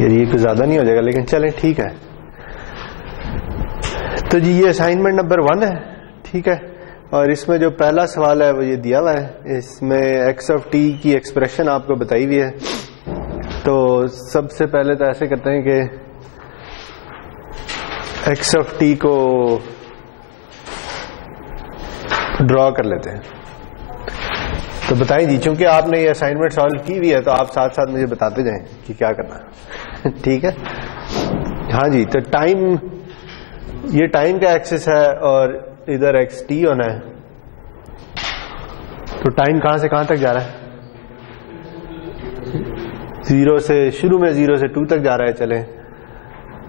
ये कुछ ज्यादा नहीं हो जाएगा, लेकिन चलें ठीक है। तो जी ये असाइनमेंट नंबर 1 है, ठीक है। और इसमें जो पहला सवाल है वो ये दिया हुआ है, इसमें एक्स ऑफ टी की एक्सप्रेशन आपको बताई हुई है। तो सबसे पहले तो ऐसे करते हैं कि एक्स ऑफ टी को ड्रॉ कर लेते हैं। तो बताएं जी, चूंकि आपने ये असाइनमेंट सॉल्व की हुई है तो आप साथ साथ मुझे बताते जाएं कि क्या करना है। ठीक है, हाँ जी। तो टाइम, ये टाइम का एक्सिस है और इधर एक्स टी होना है। तो टाइम कहां से कहां तक जा रहा है? 0 से, शुरू में 0 से 2 तक जा रहा है। चले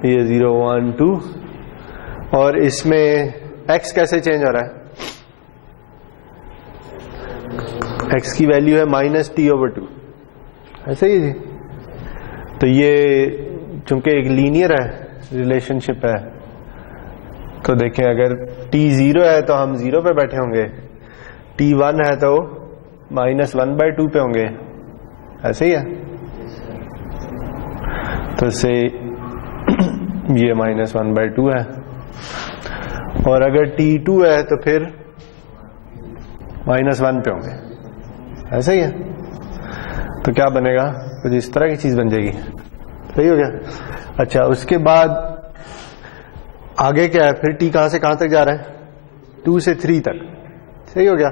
ये 0 1 2, और इसमें x कैसे चेंज हो रहा है? x की वैल्यू है -t/2, ऐसे ही जी। तो ये चूंकि एक लीनियर है, रिलेशनशिप है, तो देखें अगर t 0 है तो हम 0 पे बैठे होंगे, t 1 है तो -1/2 पे होंगे, ऐसे ही है। तो इससे ये -1/2 है, और अगर t 2 है तो फिर -1 पे होंगे, ऐसे ही है। तो क्या बनेगा? कुछ इस तरह की चीज बन जाएगी। सही हो गया। अच्छा, उसके बाद आगे क्या है? फिर t कहां से कहां तक जा रहा है? 2 से 3 तक। सही हो गया।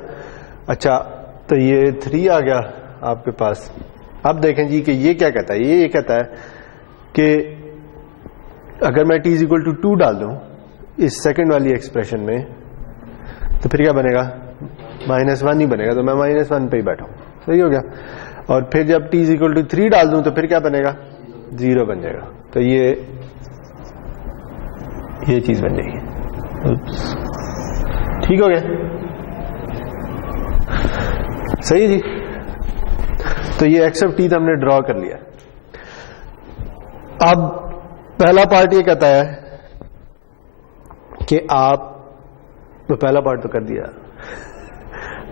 अच्छा, तो ये 3 आ गया आपके पास। अब देखें जी कि ये क्या कहता है। ये कहता है कि अगर मैं t = 2 डाल दूं इस सेकंड वाली एक्सप्रेशन में, तो फिर क्या बनेगा? -1 ही बनेगा। तो मैं -1 पे ही बैठा हूं। सही हो गया। और फिर जब t = 3 डाल दूं तो फिर क्या बनेगा? 0 बन जाएगा। तो ये चीज बन जाएगी। ठीक हो गया। सही जी। तो ये एक्स ऑफ टी हमने ड्रॉ कर लिया। अब पहला पार्ट ये कहता है कि आप, पहला पार्ट तो कर दिया,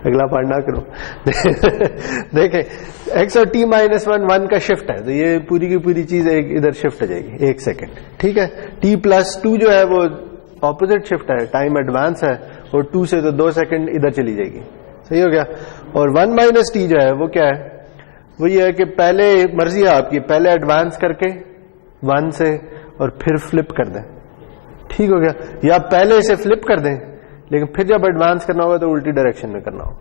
अगला पार्ट ना करो। देखें, एक्स और टी -1 का शिफ्ट है, तो ये पूरी की पूरी चीज एक इधर शिफ्ट हो जाएगी 1 सेकेंड। ठीक है। t+2 जो है वो ऑपोजिट शिफ्ट है, टाइम एडवांस है, और 2 से तो 2 सेकेंड इधर चली जाएगी। सही हो गया। और 1 - t जो है वो क्या है? वो ये है कि पहले, मर्जी है आपकी, पहले एडवांस करके 1 से और फिर फ्लिप कर दें। ठीक हो गया। या पहले इसे फ्लिप कर दें, लेकिन फिर जब एडवांस करना होगा तो उल्टी डायरेक्शन में करना होगा।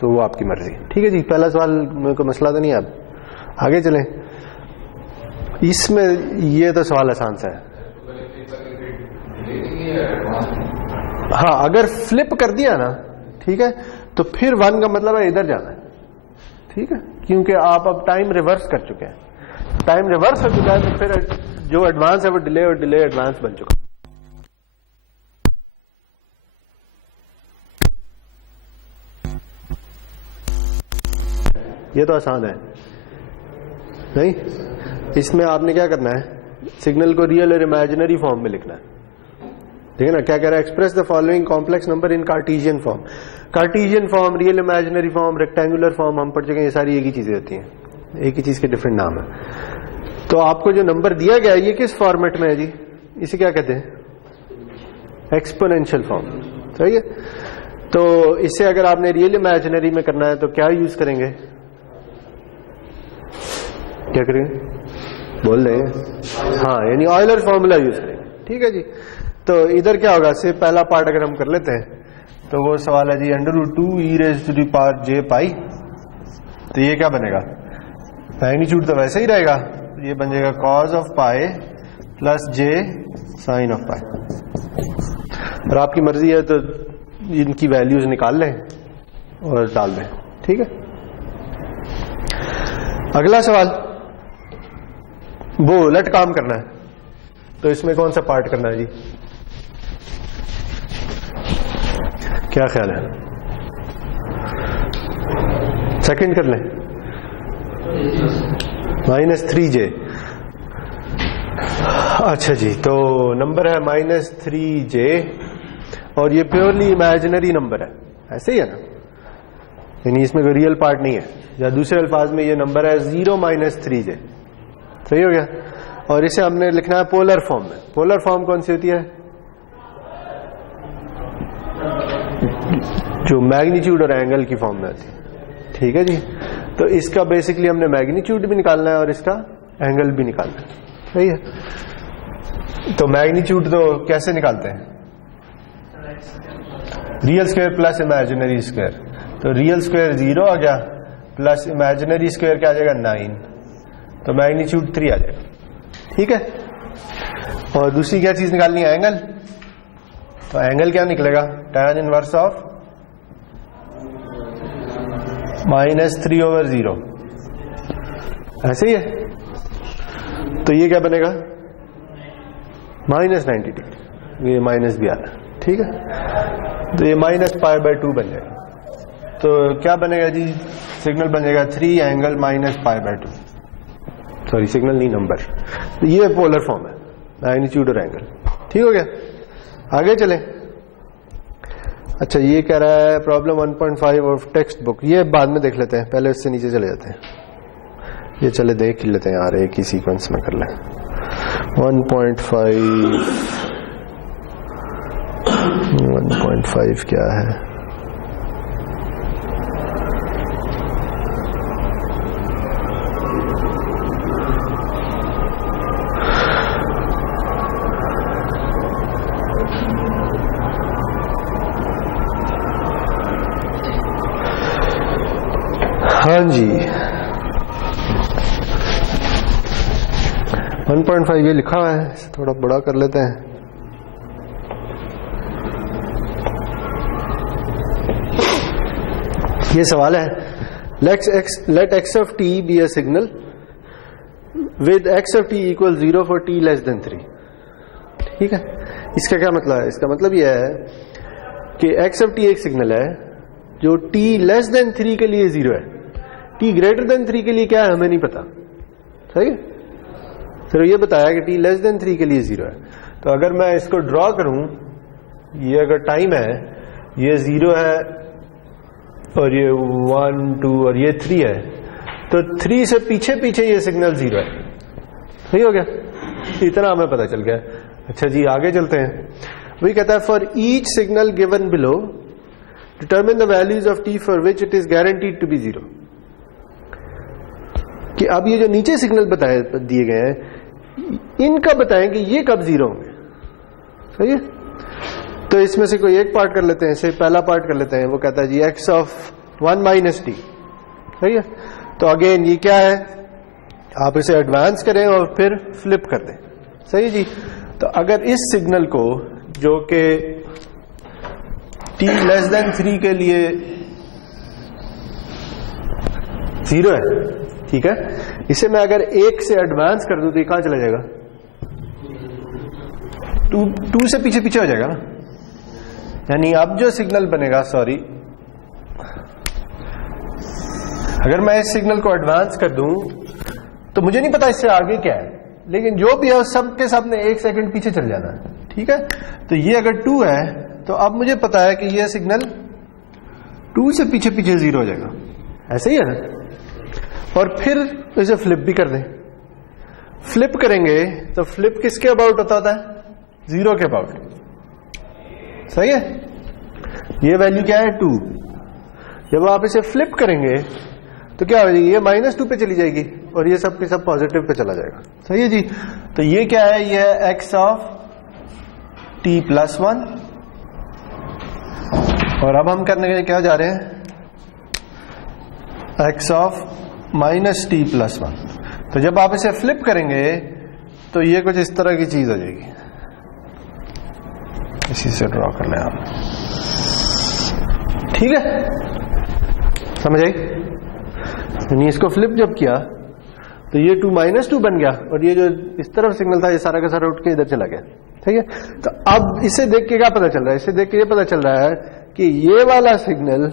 तो वो आपकी मर्जी। ठीक है जी। पहला सवाल में कोई मसला तो नहीं है। अब आगे चलें। इसमें ये तो सवाल आसान सा है। हाँ, अगर फ्लिप कर दिया ना, ठीक है, तो फिर 1 का मतलब है इधर जाना है। ठीक है, क्योंकि आप अब टाइम रिवर्स कर चुके हैं। टाइम रिवर्स हो चुका है, तो फिर जो एडवांस है वो डिले, और डिले एडवांस बन चुका है। ये तो आसान है नहीं? इसमें आपने क्या करना है? सिग्नल को रियल और इमेजिनरी फॉर्म में लिखना है। ठीक है ना? क्या कह रहा है? Express the following complex number in Cartesian form. Cartesian form, real imaginary form, rectangular form हम पढ़ चुके हैं। ये सारी एक ही चीजें होती हैं, एक ही चीज के डिफरेंट नाम है। तो आपको जो नंबर दिया गया है ये किस फॉर्मेट में है जी? इसे क्या कहते हैं? Exponential form. सही है। तो इसे अगर आपने रियल इमेजिनरी में करना है तो क्या यूज करेंगे? क्या करेंगे? बोल रहे हैं? हाँ, यानी ऑयलर फॉर्मूला यूज करेंगे। ठीक है जी। तो इधर क्या होगा? से पहला पार्ट अगर हम कर लेते हैं तो वो सवाल है जी √2e⁻j⁻. तो ये क्या बनेगा? मैग्नीट्यूड तो वैसे ही रहेगा, ये बन जाएगा cos of pi + j sin of pi। और आपकी मर्जी है तो इनकी वैल्यूज निकाल लें और डाल दें। ठीक है। अगला सवाल, वो उलट काम करना है। तो इसमें कौन सा पार्ट करना है जी? क्या ख्याल है? सेकंड कर लें, -3j। अच्छा जी, तो नंबर है -3j, और ये प्योरली इमेजिनरी नंबर है, ऐसे ही है ना? यानी इसमें कोई रियल पार्ट नहीं है, या दूसरे अल्फाज में ये नंबर है 0 - 3j। सही हो गया। और इसे हमने लिखना है पोलर फॉर्म में। पोलर फॉर्म कौन सी होती है? जो मैग्नीट्यूड और एंगल की फॉर्म में होती है। ठीक है जी। तो इसका बेसिकली हमने मैग्नीट्यूड भी निकालना है और इसका एंगल भी निकालना है। सही है। तो मैग्नीट्यूड तो कैसे निकालते हैं? Real square plus imaginary square. तो रियल स्क्वायर 0 आ गया, प्लस इमेजिनरी स्क्वायर क्या आ जाएगा? 9। तो मैग्नीट्यूड 3 आ जाएगा। ठीक है। और दूसरी क्या चीज निकालनी है? एंगल। तो एंगल क्या निकलेगा? tan inverse of -3/0। ऐसे ही है। तो ये क्या बनेगा? -90 डिग्री। ये माइनस भी आ रहा है। ठीक है। तो ये -π/2 बन जाएगा। तो क्या बनेगा जी? सिग्नल बनेगा 3 एंगल -π/2। सॉरी, सिग्नल नहीं, नंबर। तो ये पोलर फॉर्म है, मैग्नीट्यूड और एंगल। ठीक हो गया। आगे चले। अच्छा, ये कह रहा है प्रॉब्लम 1.5 ऑफ टेक्स्ट बुक। ये बाद में देख लेते हैं, पहले उससे नीचे चले जाते हैं। ये चले देख लेते हैं यार, एक ही सीक्वेंस में कर लें। 1.5 क्या है? हाँ जी, 1.5 ये लिखा है, थोड़ा बड़ा कर लेते हैं। ये सवाल है, let x of t be a signal with x of t equals 0 for t less than 3। ठीक है। इसका क्या मतलब है? इसका मतलब यह है कि x of t एक सिग्नल है जो t लेस देन 3 के लिए 0 है। t ग्रेटर देन 3 के लिए क्या है हमें नहीं पता। सही है। फिर ये बताया कि t लेस देन 3 के लिए 0 है। तो अगर मैं इसको ड्रॉ करूं, ये अगर टाइम है, ये 0 है और ये 1 2 और ये 3 है, तो 3 से पीछे पीछे ये सिग्नल 0 है। सही हो गया। इतना हमें पता चल गया। अच्छा जी, आगे चलते हैं। वही कहता है for each signal given below determine the values of t for which it is guaranteed to be 0। कि अब ये जो नीचे सिग्नल बताए दिए गए हैं, इनका बताएं कि ये कब 0 होंगे। सही है। तो इसमें से कोई एक पार्ट कर लेते हैं। इसे पहला पार्ट कर लेते हैं। वो कहता है जी x ऑफ 1 माइनस t। सही है। तो अगेन ये क्या है? आप इसे एडवांस करें और फिर फ्लिप कर दें। सही जी। तो अगर इस सिग्नल को, जो कि t लेस देन 3 के लिए 0 है, ठीक है, इसे मैं अगर 1 से एडवांस कर दूं तो ये कहां चला जाएगा? 2 से पीछे पीछे हो जाएगा ना। यानी अब जो सिग्नल बनेगा, सॉरी, अगर मैं इस सिग्नल को एडवांस कर दूं तो मुझे नहीं पता इससे आगे क्या है, लेकिन जो भी है सब के सब ने 1 सेकंड पीछे चल जाना है। ठीक है। तो ये अगर 2 है तो अब मुझे पता है कि ये सिग्नल 2 से पीछे पीछे 0 हो जाएगा। ऐसे ही है ना। और फिर इसे फ्लिप भी कर दें। फ्लिप करेंगे तो फ्लिप किसके अबाउट होता है? 0 के अबाउट। सही है। ये वैल्यू क्या है? 2। जब आप इसे फ्लिप करेंगे तो क्या हो जाएगी? ये -2 पे चली जाएगी और ये सब के सब पॉजिटिव पे चला जाएगा। सही है जी। तो ये क्या है? ये है x ऑफ t प्लस 1। और अब हम करने के लिए क्या जा रहे हैं? x of minus t plus 1। तो जब आप इसे फ्लिप करेंगे तो ये कुछ इस तरह की चीज हो जाएगी। इसी से ड्रॉ कर लें आप। ठीक है, समझ आई? यानी इसको फ्लिप जब किया तो ये 2 -2 बन गया और ये जो इस तरफ सिग्नल था ये सारा का सारा उठ के इधर चला गया। ठीक है। तो अब इसे देख के क्या पता चल रहा है? इसे देख के ये पता चल रहा है कि ये वाला सिग्नल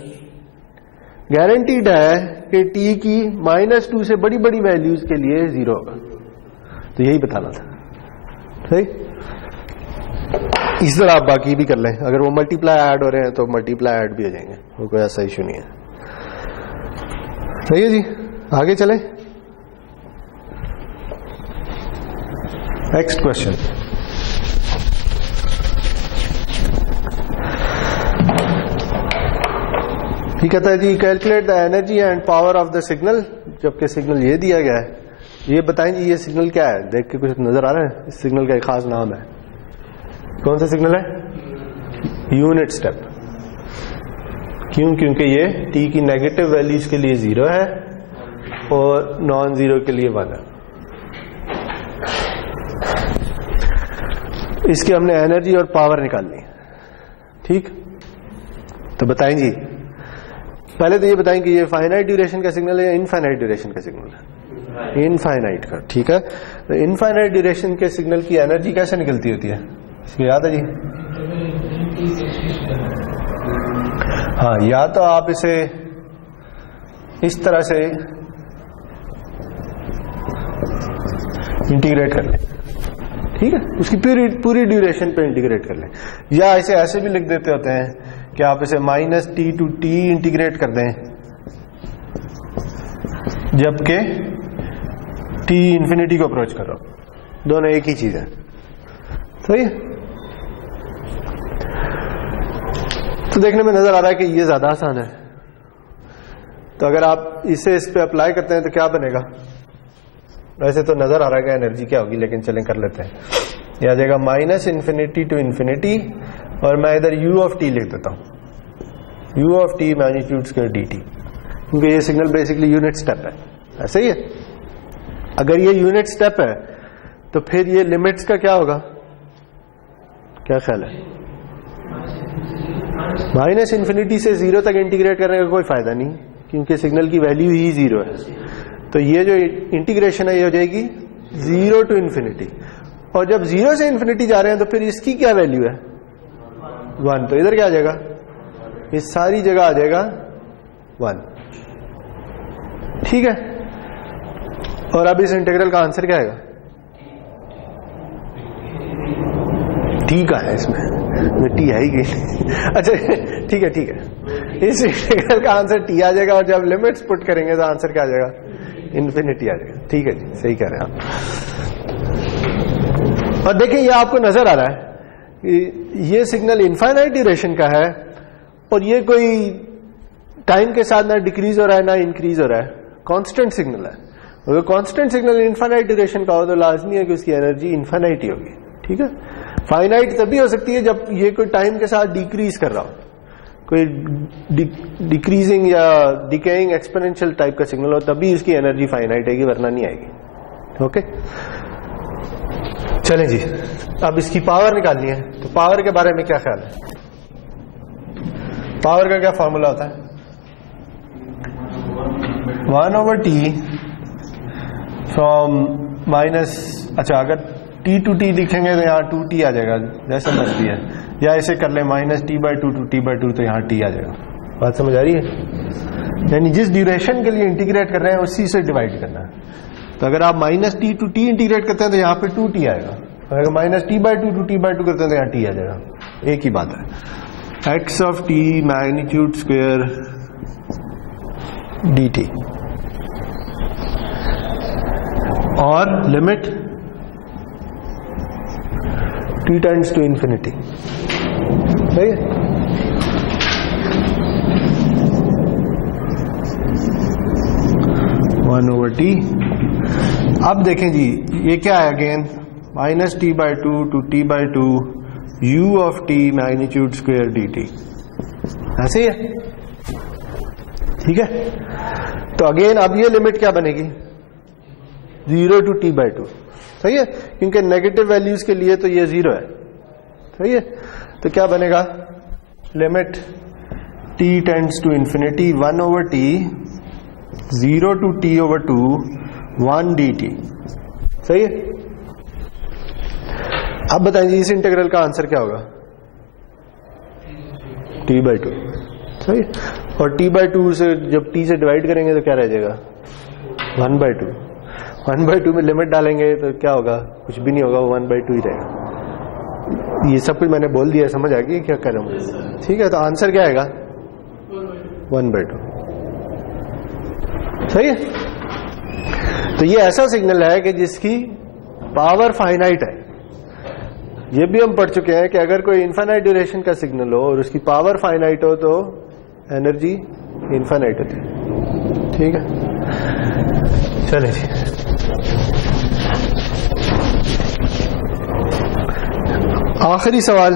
गारंटीड है कि t की -2 से बड़ी बड़ी वैल्यूज के लिए 0 होगा। तो यही बताना था। ठीक। इस तरह आप बाकी भी कर लें। अगर वो मल्टीप्लाई ऐड हो रहे हैं तो मल्टीप्लाई ऐड भी हो जाएंगे, वो कोई ऐसा इश्यू नहीं है। सही है जी। आगे चले। नेक्स्ट क्वेश्चन, ठीक कहता है जी calculate the energy and power of the signal, जबकि सिग्नल ये दिया गया है, ये बताएं जी ये सिग्नल क्या है, देख के कुछ नजर आ रहा है? इस सिग्नल का एक खास नाम है, कौन सा सिग्नल है? Unit step. क्यों? क्योंकि ये t की नेगेटिव वैल्यूज के लिए 0 है और नॉन जीरो के लिए 1 है। इसकी हमने एनर्जी और पावर निकालनी, ठीक? तो बताएं जी, पहले तो ये बताएं कि ये फाइनाइट ड्यूरेशन का सिग्नल है या इनफाइनाइट ड्यूरेशन का सिग्नल है? इनफाइनाइट का, ठीक है। तो इनफाइनाइट ड्यूरेशन के सिग्नल की एनर्जी कैसे निकलती होती है, इसको याद है जी? हाँ, या तो आप इसे इस तरह से इंटीग्रेट कर लें, ठीक है, उसकी पूरी ड्यूरेशन पे इंटीग्रेट कर लें, या इसे ऐसे भी लिख देते होते हैं कि आप इसे -t to t इंटीग्रेट कर दें, जबकि t इंफिनिटी को अप्रोच कर रहा हो, दोनों एक ही चीज है, सही है? तो देखने में नजर आ रहा है कि ये ज्यादा आसान है। तो अगर आप इसे इस पे अप्लाई करते हैं तो क्या बनेगा? वैसे तो नजर आ रहा है कि एनर्जी क्या होगी, लेकिन चलें कर लेते हैं। यह आ जाएगा -इन्फिनिटी टू इन्फिनिटी, और मैं इधर u ऑफ t लिख देता हूं, u of t magnitude square dt, क्योंकि ये सिग्नल बेसिकली यूनिट स्टेप है, ऐसे ही है। अगर ये यूनिट स्टेप है तो फिर ये लिमिट्स का क्या होगा, क्या ख्याल है? -इन्फिनिटी से 0 तक इंटीग्रेट करने का कोई फायदा नहीं, क्योंकि सिग्नल की वैल्यू ही 0 है। तो ये जो इंटीग्रेशन है ये हो जाएगी 0 to इन्फिनिटी, और जब 0 से इन्फिनिटी जा रहे हैं तो फिर इसकी क्या वैल्यू है? 1। तो इधर क्या आ जाएगा? इस सारी जगह आ जाएगा 1, ठीक है। और अब इस इंटीग्रल का आंसर क्या आएगा? t का है, इसमें t है ही कि अच्छा ठीक है, ठीक है, इस इंटीग्रल का आंसर t आ जाएगा, और जब लिमिट्स पुट करेंगे तो आंसर क्या आ जाएगा? इन्फिनिटी आ जाएगा, ठीक है जी, सही कह रहे हैं आप। और देखिए ये आपको नजर आ रहा है कि ये सिग्नल इनफाइनाइट ड्यूरेशन का है, और ये कोई टाइम के साथ ना डिक्रीज हो रहा है ना इंक्रीज हो रहा है, कांस्टेंट सिग्नल है। अगर कांस्टेंट सिग्नल इनफाइनाइट ड्यूरेशन का हो तो लाजमी है कि उसकी एनर्जी इनफाइनाइट ही होगी, ठीक है। फाइनाइट तभी हो सकती है जब ये कोई टाइम के साथ डिक्रीज कर रहा हो, कोई डिक्रीजिंग या डिकेइंग एक्सपोनेंशियल टाइप का सिग्नल हो, तभी इसकी एनर्जी फाइनाइट आएगी, वरना नहीं आएगी, ओके। चलें जी, अब इसकी पावर निकालनी है। तो पावर के बारे में क्या ख्याल है? पावर का क्या फॉर्मूला होता है? 1/t फ्रॉम माइनस, अच्छा अगर t to t लिखेंगे तो यहाँ 2t आ जाएगा, जैसे मर्जी है, या ऐसे कर ले -t/2 to t/2, तो यहाँ t आ जाएगा। बात समझ आ रही है? यानी जिस ड्यूरेशन के लिए इंटीग्रेट कर रहे हैं उसी से डिवाइड करना है। तो अगर आप -t to t इंटीग्रेट करते हैं तो यहाँ पे 2t आएगा, अगर -t/2 to t/2 करते हैं तो यहाँ t आ जाएगा, एक ही बात है। x of t magnitude square dt, और limit t tends to infinity, सही है। (1/t). अब देखें जी ये क्या है, again -t/2 to t/2 u of t magnitude square dt, ऐसे ही है, ठीक है। तो अगेन अब ये लिमिट क्या बनेगी? 0 to t/2, सही है, क्योंकि नेगेटिव वैल्यूज के लिए तो ये 0 है, सही है। तो क्या बनेगा? Limit t tends to infinity 1/t 0 to t/2 1 dt, सही है। अब बताइए इस इंटीग्रल का आंसर क्या होगा? t/2, सही। और t/2 से जब t से डिवाइड करेंगे तो क्या रह जाएगा? 1/2। 1/2 में लिमिट डालेंगे तो क्या होगा? कुछ भी नहीं होगा, वो 1/2 ही रहेगा। ये सब कुछ मैंने बोल दिया, समझ आ गई क्या कर रहा हूं? ठीक है, तो आंसर क्या आएगा? 1/2, सही है। तो ये ऐसा सिग्नल है कि जिसकी पावर फाइनाइट है। ये भी हम पढ़ चुके हैं कि अगर कोई इनफाइनाइट ड्यूरेशन का सिग्नल हो और उसकी पावर फाइनाइट हो तो एनर्जी इनफाइनाइट होती है। ठीक है, चले जी। आखिरी सवाल,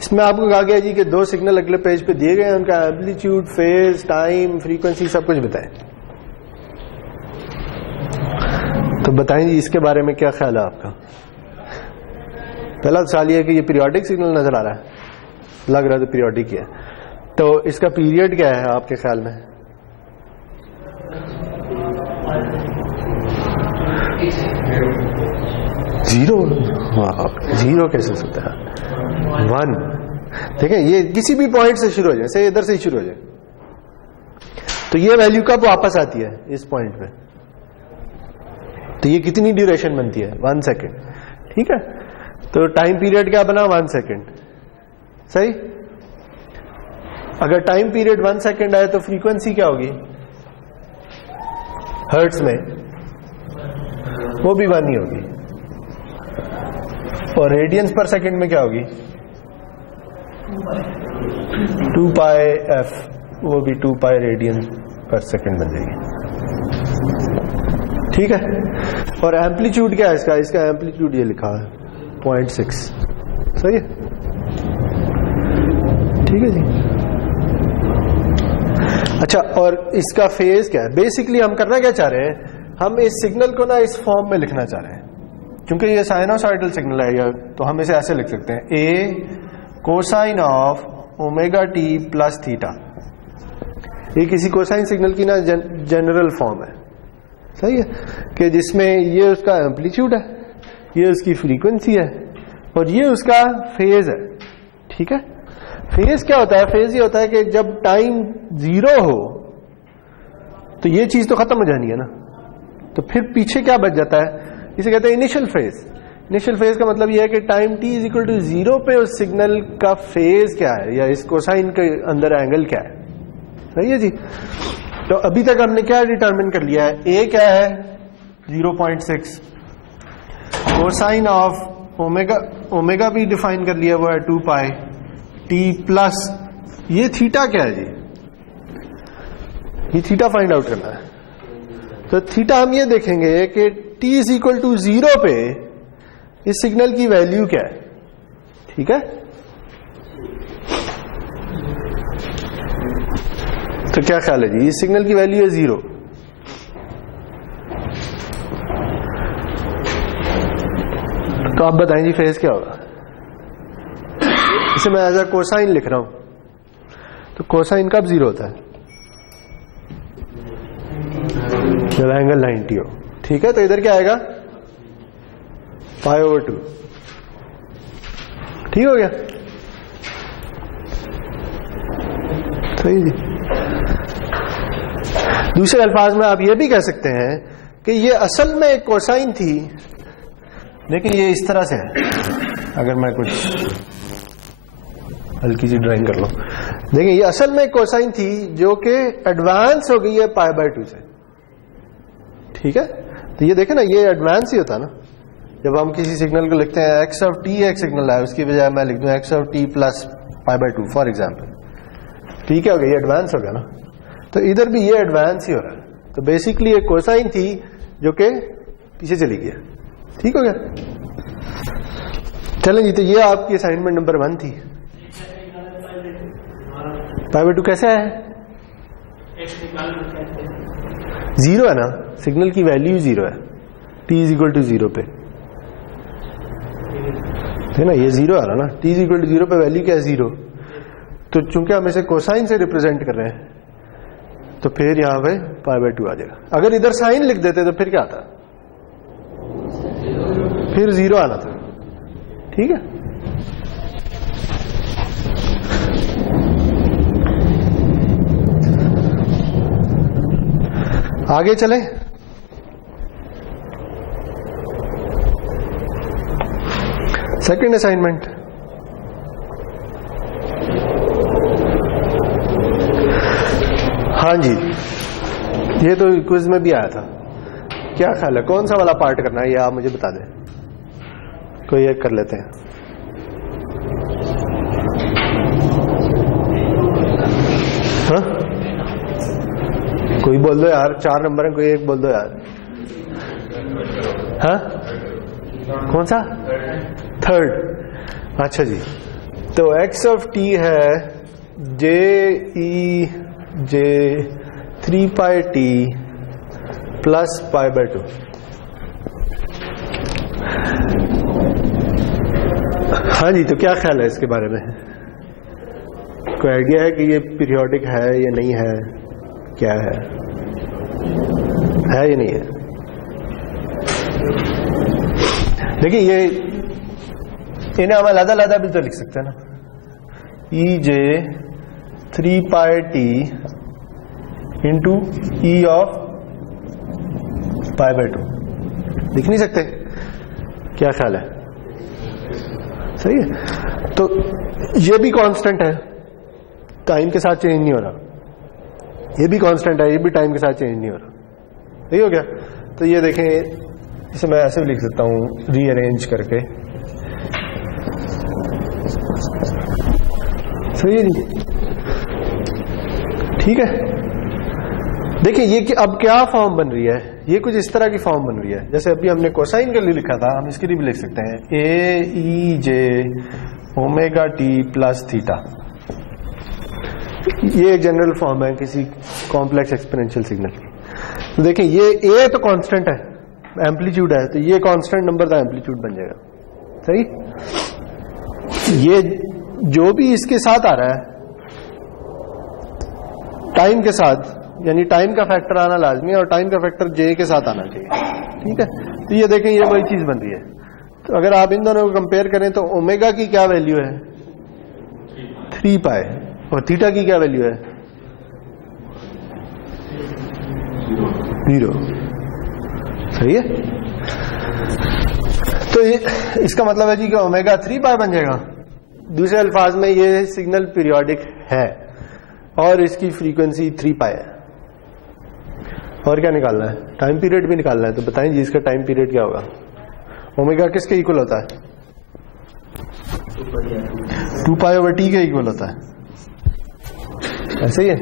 इसमें आपको कहा गया जी कि दो सिग्नल अगले पेज पे दिए गए हैं, उनका एम्पलीट्यूड, फेज, टाइम, फ्रीक्वेंसी सब कुछ बताएं। तो बताएं जी इसके बारे में क्या ख्याल है आपका। पहला सवाल ये है कि ये पीरियोडिक सिग्नल नजर आ रहा है, लग रहा है तो पीरियोडिक ही है, तो इसका पीरियड क्या है आपके ख्याल में? जीरो? जीरो कैसे हो सकता है? 1। देखें ये किसी भी पॉइंट से शुरू हो जाए, जैसे इधर से ही शुरू हो जाए, तो ये वैल्यू कब वापस आती है इस पॉइंट पे, तो ये कितनी ड्यूरेशन बनती है? 1 सेकेंड। ठीक है, तो टाइम पीरियड क्या बना? 1 सेकेंड। सही। अगर टाइम पीरियड 1 सेकेंड आए तो फ्रीक्वेंसी क्या होगी हर्ट्ज में? वो भी 1 ही होगी। और रेडियंस पर सेकंड में क्या होगी? 2 पाई एफ, वो भी 2 पाई रेडियन पर सेकंड बन जाएगी। ठीक है, और एम्पलीट्यूड क्या है इसका? इसका एम्पलीट्यूड ये लिखा है 0.6। सही है, ठीक है जी। अच्छा, और इसका फेज क्या है? बेसिकली हम करना क्या चाह रहे हैं, हम इस सिग्नल को ना इस फॉर्म में लिखना चाह रहे हैं, क्योंकि ये साइनोसॉइडल सिग्नल है या, तो हम इसे ऐसे लिख सकते हैं, A cosine of omega T plus theta. ये किसी कोसाइन सिग्नल की ना जनरल फॉर्म है। सही है, कि जिसमें ये उसका एम्पलीट्यूड है, ये उसकी फ्रीक्वेंसी है, और ये उसका फेज है। ठीक है, फेज क्या होता है? फेज ये होता है कि जब टाइम 0 हो तो ये चीज तो खत्म हो जानी है ना, तो फिर पीछे क्या बच जाता है? इसे कहते हैं इनिशियल फेज। इनिशियल फेज का मतलब यह है कि time t is equal to 0 पे उस सिग्नल का फेज क्या है, या इस कोसाइन के अंदर एंगल क्या है। सही है जी। तो अभी तक हमने क्या डिटरमिन कर लिया है? a क्या है? 0.6। कोसाइन ऑफ ओमेगा भी डिफाइन कर लिया हुआ है 2 पाई t प्लस ये थीटा क्या है जी? ये थीटा फाइंड आउट करना है। तो थीटा हम ये देखेंगे कि t इज इक्वल टू 0 पे इस सिग्नल की वैल्यू क्या है। ठीक है, तो क्या ख्याल है जी? इस सिग्नल की वैल्यू है 0। तो आप बताएं जी फेज क्या होगा? इसे मैं एज अ कोसाइन लिख रहा हूं, तो कोसाइन कब 0 होता है? जब एंगल 90 हो। ठीक है, तो इधर क्या आएगा? π/2। ठीक हो गया? सही जी। दूसरे अल्फाज में आप ये भी कह सकते हैं कि ये असल में एक कोसाइन थी, लेकिन ये इस तरह से है। अगर मैं कुछ हल्की सी ड्राइंग कर लूं, देखिए ये असल में एक कोसाइन थी जो कि एडवांस हो गई है π/2 से। ठीक है, तो ये देखे ना, ये एडवांस ही होता है ना। जब हम किसी सिग्नल को लिखते हैं x ऑफ t एक सिग्नल है, उसकी बजाय मैं लिख दूं x of t plus π/2 for example. ठीक है, हो गया, ये एडवांस हो गया ना। तो इधर भी ये एडवांस ही हो रहा है। तो बेसिकली एक कोसाइन थी जो कि पीछे चली गई। ठीक हो गया? चलें जी, तो ये आपकी असाइनमेंट नंबर 1 थी। π/2 कैसे है? 0 है ना, सिग्नल की वैल्यू 0 है, t इज इक्वल टू 0 पे है ना, ये 0 आ रहा ना, t इज इक्वल टू 0 पे वैल्यू क्या है? 0। तो चूंकि हम इसे कोसाइन से रिप्रेजेंट कर रहे हैं, तो फिर यहां पे π/2 आ जाएगा। अगर इधर साइन लिख देते तो फिर क्या आता? फिर 0 आना था। ठीक है, आगे चलें। सेकंड असाइनमेंट, हाँ जी, ये तो क्विज में भी आया था। क्या ख्याल है, कौन सा वाला पार्ट करना है, ये आप मुझे बता दें। कोई एक कर लेते हैं। हाँ, कोई बोल दो यार, 4 नंबर है, कोई एक बोल दो यार। हाँ, कौन सा? थर्ड। अच्छा जी, तो x ऑफ t है जे ई J 3 pi t plus pi by 2। हाँ जी, तो क्या ख्याल है इसके बारे में? कोई आइडिया है कि ये पीरियोडिक है या नहीं है? क्या है या नहीं है? देखिए, ये इन्हें हम अलग भी तो लिख सकते हैं ना, e J 3 pi T into e of pi by 2 लिख नहीं सकते? क्या ख्याल है? सही है। तो ये भी कांस्टेंट है, टाइम के साथ चेंज नहीं हो रहा। ये भी कांस्टेंट है, ये भी टाइम के साथ चेंज नहीं हो रहा। सही हो गया? तो ये देखें, इसे मैं ऐसे भी लिख सकता हूं रीअरेंज करके। सही है जी, ठीक है। देखिए ये कि अब क्या फॉर्म बन रही है, ये कुछ इस तरह की फॉर्म बन रही है जैसे अभी हमने कोसाइन के लिए लिखा था, हम इसके लिए भी लिख सकते हैं ए ई जे ओमेगा टी प्लस थीटा। ये एक जनरल फॉर्म है किसी कॉम्प्लेक्स एक्सपोनेंशियल सिग्नल की। तो देखिए ये ए तो कांस्टेंट है, एम्पलीट्यूड है, तो ये कांस्टेंट नंबर का एम्पलीट्यूड बन जाएगा। सही। ये जो भी इसके साथ आ रहा है टाइम के साथ, यानी टाइम का फैक्टर आना लाजमी है और टाइम का फैक्टर जे के साथ आना चाहिए। ठीक है, तो ये देखें ये वही चीज बन रही है। तो अगर आप इन दोनों को कंपेयर करें तो ओमेगा की क्या वैल्यू है 3 पाई और थीटा की क्या वैल्यू है 0। सही है। तो ये इसका मतलब है जी कि ओमेगा 3 पाई बन जाएगा। दूसरे अल्फाज में ये सिग्नल पीरियोडिक है और इसकी फ्रीक्वेंसी 3 पाई है। और क्या निकालना है, टाइम पीरियड भी निकालना है। तो बताएं जी इसका टाइम पीरियड क्या होगा। ओमेगा किसके इक्वल होता है 2 पाई ओवर टी के इक्वल होता है। ऐसे ही है।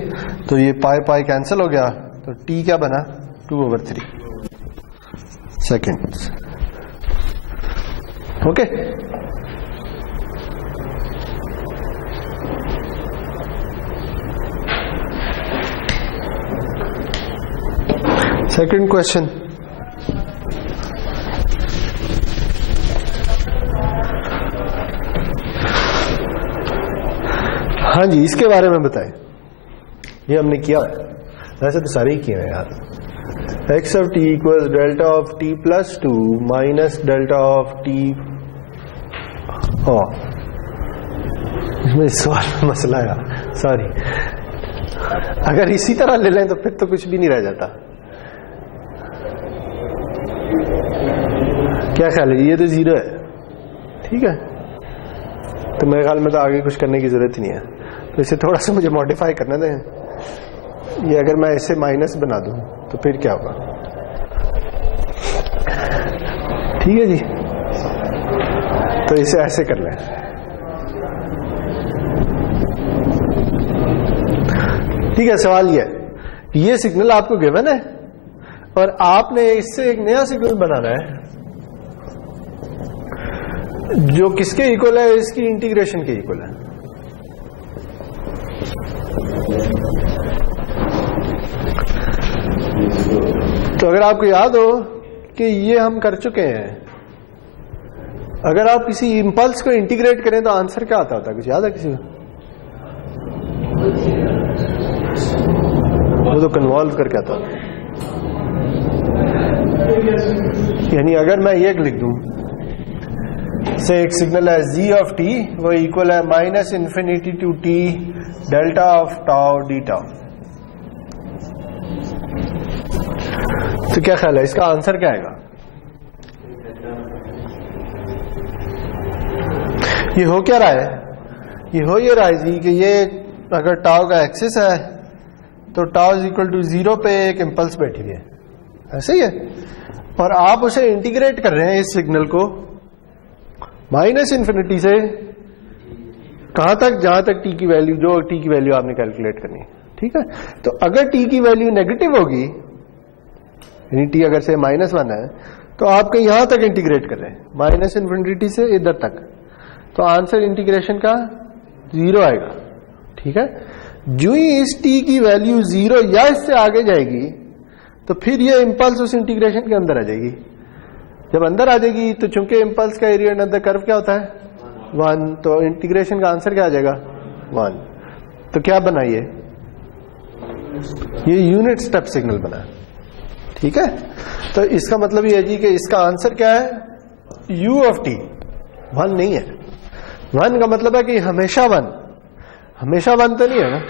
तो ये पाई पाई कैंसिल हो गया, तो टी क्या बना 2/3 सेकेंड्स। Okay, second question. हाँ जी, इसके बारे में बताएं। ये हमने किया है, वैसे तो सारे ही किए हैं यार। x of t equals delta of t plus 2 minus delta of t off। इसमें सवाल मसला है, सॉरी। अगर इसी तरह ले लें तो फिर तो कुछ भी नहीं रह जाता। क्या ख्याल है, ये तो 0 है। ठीक है, तो मेरे ख्याल में तो आगे कुछ करने की जरूरत ही नहीं है। तो इसे थोड़ा सा मुझे मॉडिफाई करने दें। ये अगर मैं इसे माइनस बना दूं तो फिर क्या होगा। ठीक है जी, तो इसे ऐसे कर लें। ठीक है, सवाल ये सिग्नल आपको गिवन है और आपने इससे एक नया सिग्नल बनाना है जो किसके इक्वल है, इसकी इंटीग्रेशन के इक्वल है। तो अगर आपको याद हो कि ये हम कर चुके हैं, अगर आप किसी इंपल्स को इंटीग्रेट करें तो आंसर क्या आता होता है, कुछ याद है किसी को? वो तो कन्वॉल्व करके आता। यानी अगर मैं ये लिख दूं से एक सिग्नल है g ऑफ t, वो इक्वल है -∞ to t delta of tau d tau. तो क्या ख्याल है इसका आंसर क्या आएगा? ये हो क्या रहा है, ये हो ये रहा है जी कि ये अगर टाउ का एक्सिस है तो टाउ इज इक्वल टू 0 पे एक इंपल्स बैठी हुई है। ऐसे ही है। और आप उसे इंटीग्रेट कर रहे हैं इस सिग्नल को माइनस इन्फिनिटी से कहां तक, जहां तक टी की वैल्यू, जो टी की वैल्यू आपने कैलकुलेट करनी है, ठीक है। तो अगर टी की वैल्यू नेगेटिव होगी, यानी टी अगर से -1 है, तो आपके यहां तक इंटीग्रेट कर रहे हैं माइनस इन्फिनिटी से इधर तक, तो आंसर इंटीग्रेशन का 0 आएगा, ठीक है। जो ही इस टी की वैल्यू 0 या इससे आगे जाएगी तो फिर ये इंपल्स उस इंटीग्रेशन के अंदर आ जाएगी। जब अंदर आ जाएगी तो चूंकि इंपल्स का एरिया अंडर द कर्व क्या होता है 1, तो इंटीग्रेशन का आंसर क्या आ जाएगा 1। तो क्या बना ये यूनिट स्टेप सिग्नल बना, ठीक है। तो इसका मतलब ये है जी कि इसका आंसर क्या है u ऑफ t 1 नहीं है। 1 का मतलब है कि हमेशा 1, हमेशा 1 तो नहीं है ना,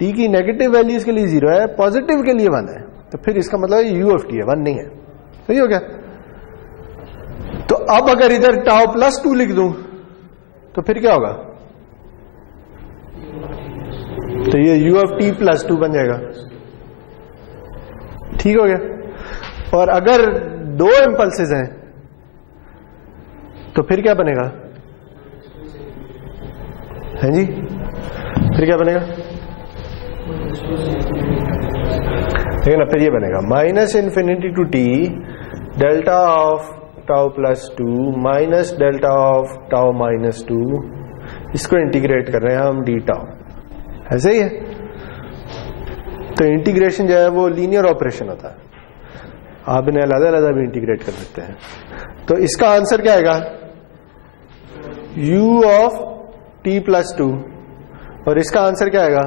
t की नेगेटिव वैल्यूज के लिए 0 है, पॉजिटिव के लिए 1 है, तो फिर इसका मतलब u ऑफ t है, 1 नहीं है। सही हो गया। तो अब अगर इधर टाउ प्लस 2 लिख दूं तो फिर क्या होगा, तो ये u ऑफ t प्लस 2 बन जाएगा, ठीक हो गया। और अगर 2 इंपल्सेस हैं तो फिर क्या बनेगा, है जी, फिर क्या बनेगा, देखना, फिर ये बनेगा minus infinity to t delta of tau plus 2 minus delta of tau minus 2, इसको इंटीग्रेट कर रहे हैं हम डी टाउ, ऐसे ही है। तो इंटीग्रेशन जो है वो लीनियर ऑपरेशन होता है, आप इन्हें अलग अलग भी इंटीग्रेट कर सकते हैं। तो इसका आंसर क्या आएगा u ऑफ t प्लस 2, और इसका आंसर क्या आएगा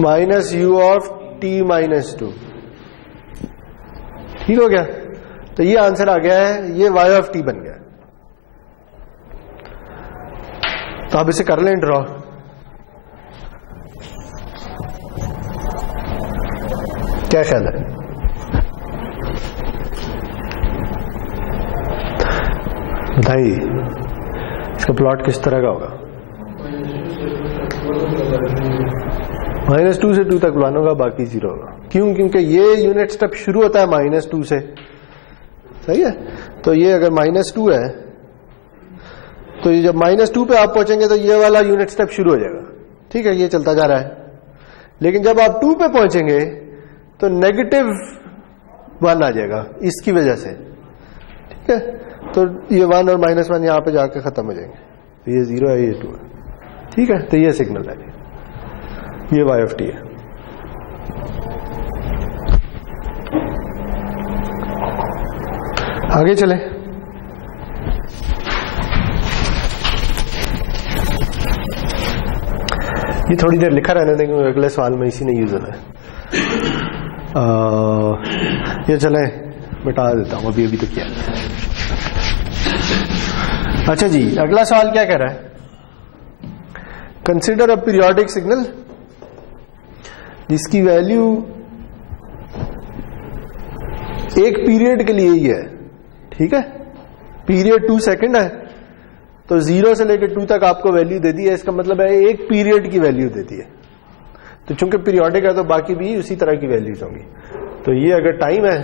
minus u of t minus 2, ठीक हो गया। तो ये आंसर आ गया है, ये y ऑफ t बन गया। तो आप इसे कर लें ड्रॉ, क्या ख्याल है, बताइए इसका प्लॉट किस तरह का होगा। -2 से 2 तक 1 होगा, बाकी 0 होगा। क्यों, क्योंकि ये यूनिट स्टेप शुरू होता है -2 से, सही है। तो ये अगर -2 है तो ये जब -2 पे आप पहुंचेंगे तो ये वाला यूनिट स्टेप शुरू हो जाएगा, ठीक है, ये चलता जा रहा है। लेकिन जब आप 2 पे पहुंचेंगे तो -1 आ जाएगा इसकी वजह से, ठीक है। तो ये 1 और -1 यहां पे जाके खत्म हो जाएंगे, तो ये 0 है, ये 2 है, ठीक है। तो ये सिग्नल है, ये y ऑफ t है। आगे चले, ये थोड़ी देर लिखा रहने देंगे, अगले सवाल में इसी ने यूज होना है। ये चले मिटा देता हूं, अभी तो क्या। अच्छा जी, अगला सवाल क्या कह रहा है, कंसिडर अ पीरियोडिक सिग्नल जिसकी वैल्यू एक पीरियड के लिए ही है, ठीक है। पीरियड 2 सेकंड है, तो 0 से लेकर 2 तक आपको वैल्यू दे दी है, इसका मतलब है एक पीरियड की वैल्यू दे दी है। तो चूंकि पीरियोडिक है तो बाकी भी उसी तरह की वैल्यूज होंगी। तो ये अगर टाइम है,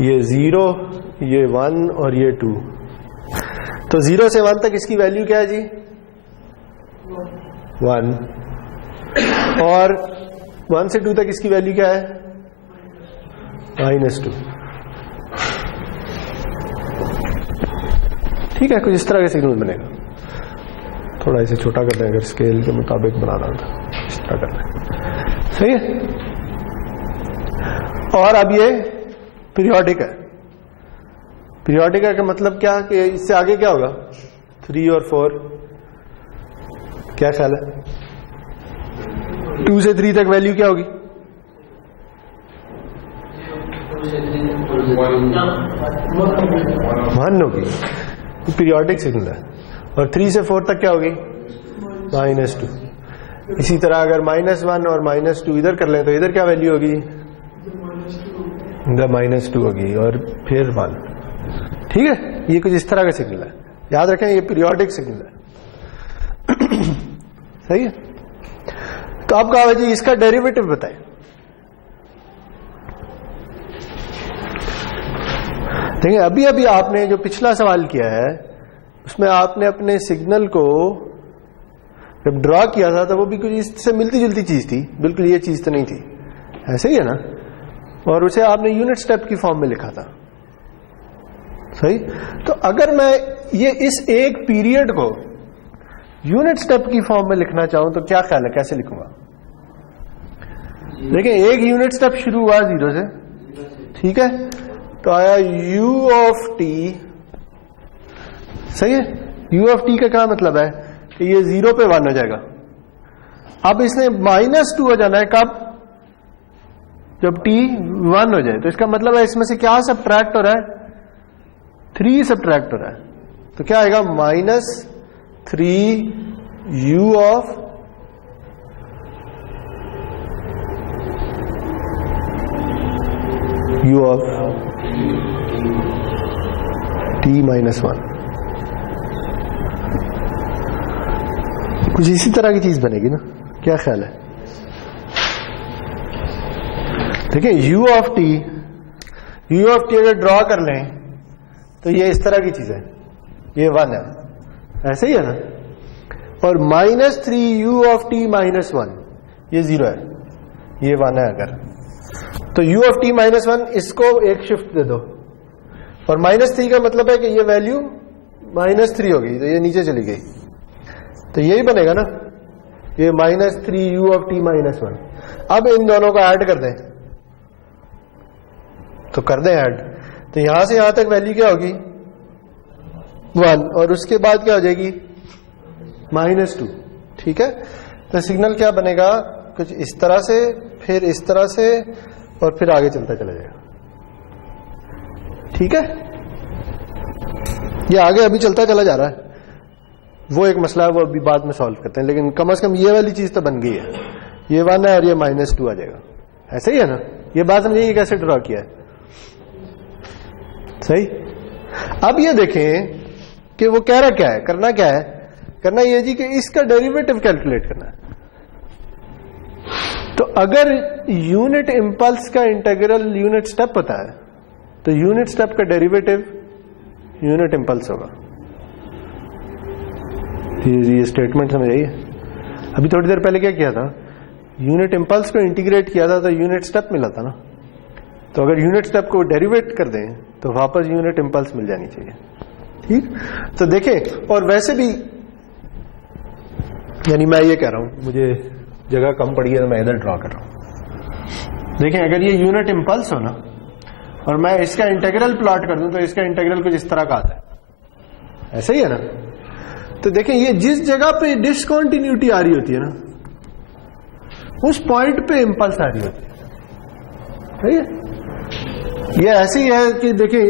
ये 0, ये 1 और ये 2, तो 0 से 1 तक इसकी वैल्यू क्या है जी 1, और 1 से 2 तक इसकी वैल्यू क्या है -2, ठीक है। कुछ इस तरह का सिग्नल बनेगा। थोड़ा इसे छोटा कर दें, अगर स्केल के मुताबिक बना रहा था, इस तरह कर दें, सही है। और अब ये पीरियोडिक है। पीरियोडिक है का मतलब क्या कि इससे आगे क्या होगा 3 और 4, क्या ख्याल है 2 से 3 तक वैल्यू क्या होगी 1 होगी, पीरियोडिक सिग्नल है। और 3 से 4 तक क्या होगी -2। इसी तरह अगर -1 और -2 इधर कर लें तो इधर क्या वैल्यू होगी इधर -2 होगी, और फिर 1, ठीक है। ये कुछ इस तरह का सिग्नल है, याद रखें ये पीरियोडिक सिग्नल है। सही है। तो आप कहा जी इसका डेरिवेटिव बताएं, देखिए अभी अभी आपने जो पिछला सवाल किया है उसमें आपने अपने सिग्नल को जब ड्रॉ किया था तो वो भी कुछ इससे मिलती जुलती चीज थी, बिल्कुल ये चीज तो नहीं थी, ऐसे ही है ना, और उसे आपने यूनिट स्टेप की फॉर्म में लिखा था, सही। तो अगर मैं ये इस एक पीरियड को यूनिट स्टेप की फॉर्म में लिखना चाहूं तो क्या ख्याल है, कैसे लिखूंगा? देखिए एक यूनिट स्टेप शुरू हुआ 0 से, ठीक है, तो आया u ऑफ t, सही है। u ऑफ t का क्या मतलब है कि ये 0 पे 1 हो जाएगा। अब इसने -2 हो जाना है कब? जब t 1 हो जाए। तो इसका मतलब है इसमें से क्या सबट्रैक्ट हो रहा है? 3 सबट्रैक्ट हो रहा है। तो क्या आएगा? -3 u ऑफ t -1। कुछ इसी तरह की चीज बनेगी ना, क्या ख्याल है? देखिए u ऑफ t अगर ड्रॉ कर लें तो ये इस तरह की चीज है, ये 1 है, ऐसे ही है ना, और -3 u ऑफ t -1 ये 0 है, ये 1 है। अगर तो u ऑफ t -1 इसको एक शिफ्ट दे दो, और -3 का मतलब है कि ये वैल्यू -3 हो गई, तो ये नीचे चली गई, तो यही बनेगा ना, ये -3 u ऑफ t -1। अब इन दोनों को ऐड कर दें, तो कर दें ऐड, तो यहां से यहां तक वैल्यू क्या होगी? 1, और उसके बाद क्या हो जाएगी? -2, ठीक है। तो सिग्नल क्या बनेगा? कुछ इस तरह से, फिर इस तरह से, और फिर आगे चलता चला जाएगा, ठीक है। ये आगे अभी चलता चला जा रहा है, वो एक मसला है, वो अभी बाद में सॉल्व करते हैं, लेकिन कम से कम ये वाली चीज तो बन गई है, ये 1 है और ये -2 आ जाएगा, ऐसे ही है ना। ये बात समझिए कैसे ड्रॉ किया है, सही। अब ये देखें कि वो कह रहा क्या है, करना क्या है, करना ये जी कि इसका डेरिवेटिव कैलकुलेट करना है। तो अगर यूनिट इंपल्स का इंटीग्रल यूनिट स्टेप होता है तो यूनिट स्टेप का डेरिवेटिव यूनिट इंपल्स होगा। ये स्टेटमेंट समझ आइए। अभी थोड़ी देर पहले क्या किया था, यूनिट इंपल्स को इंटीग्रेट किया था तो यूनिट स्टेप मिला था ना, तो अगर यूनिट स्टेप को डेरिवेट कर दें तो वापस यूनिट इंपल्स मिल जानी चाहिए, ठीक। तो देखें, और वैसे भी यानी मैं ये कह रहा हूं, मुझे जगह कम पड़ी है तो मैं इधर ड्रॉ कर रहा हूं। देखें अगर ये यूनिट इंपल्स हो ना, और मैं इसका इंटीग्रल प्लॉट कर दूं तो इसका इंटीग्रल कुछ इस तरह का आता है, ऐसे ही है ना। तो देखें ये जिस जगह पे डिसकंटिन्यूटी आ रही होती है ना, उस पॉइंट पे इंपल्स आ रही होती है, सही है। ये ऐसे ही है कि देखिए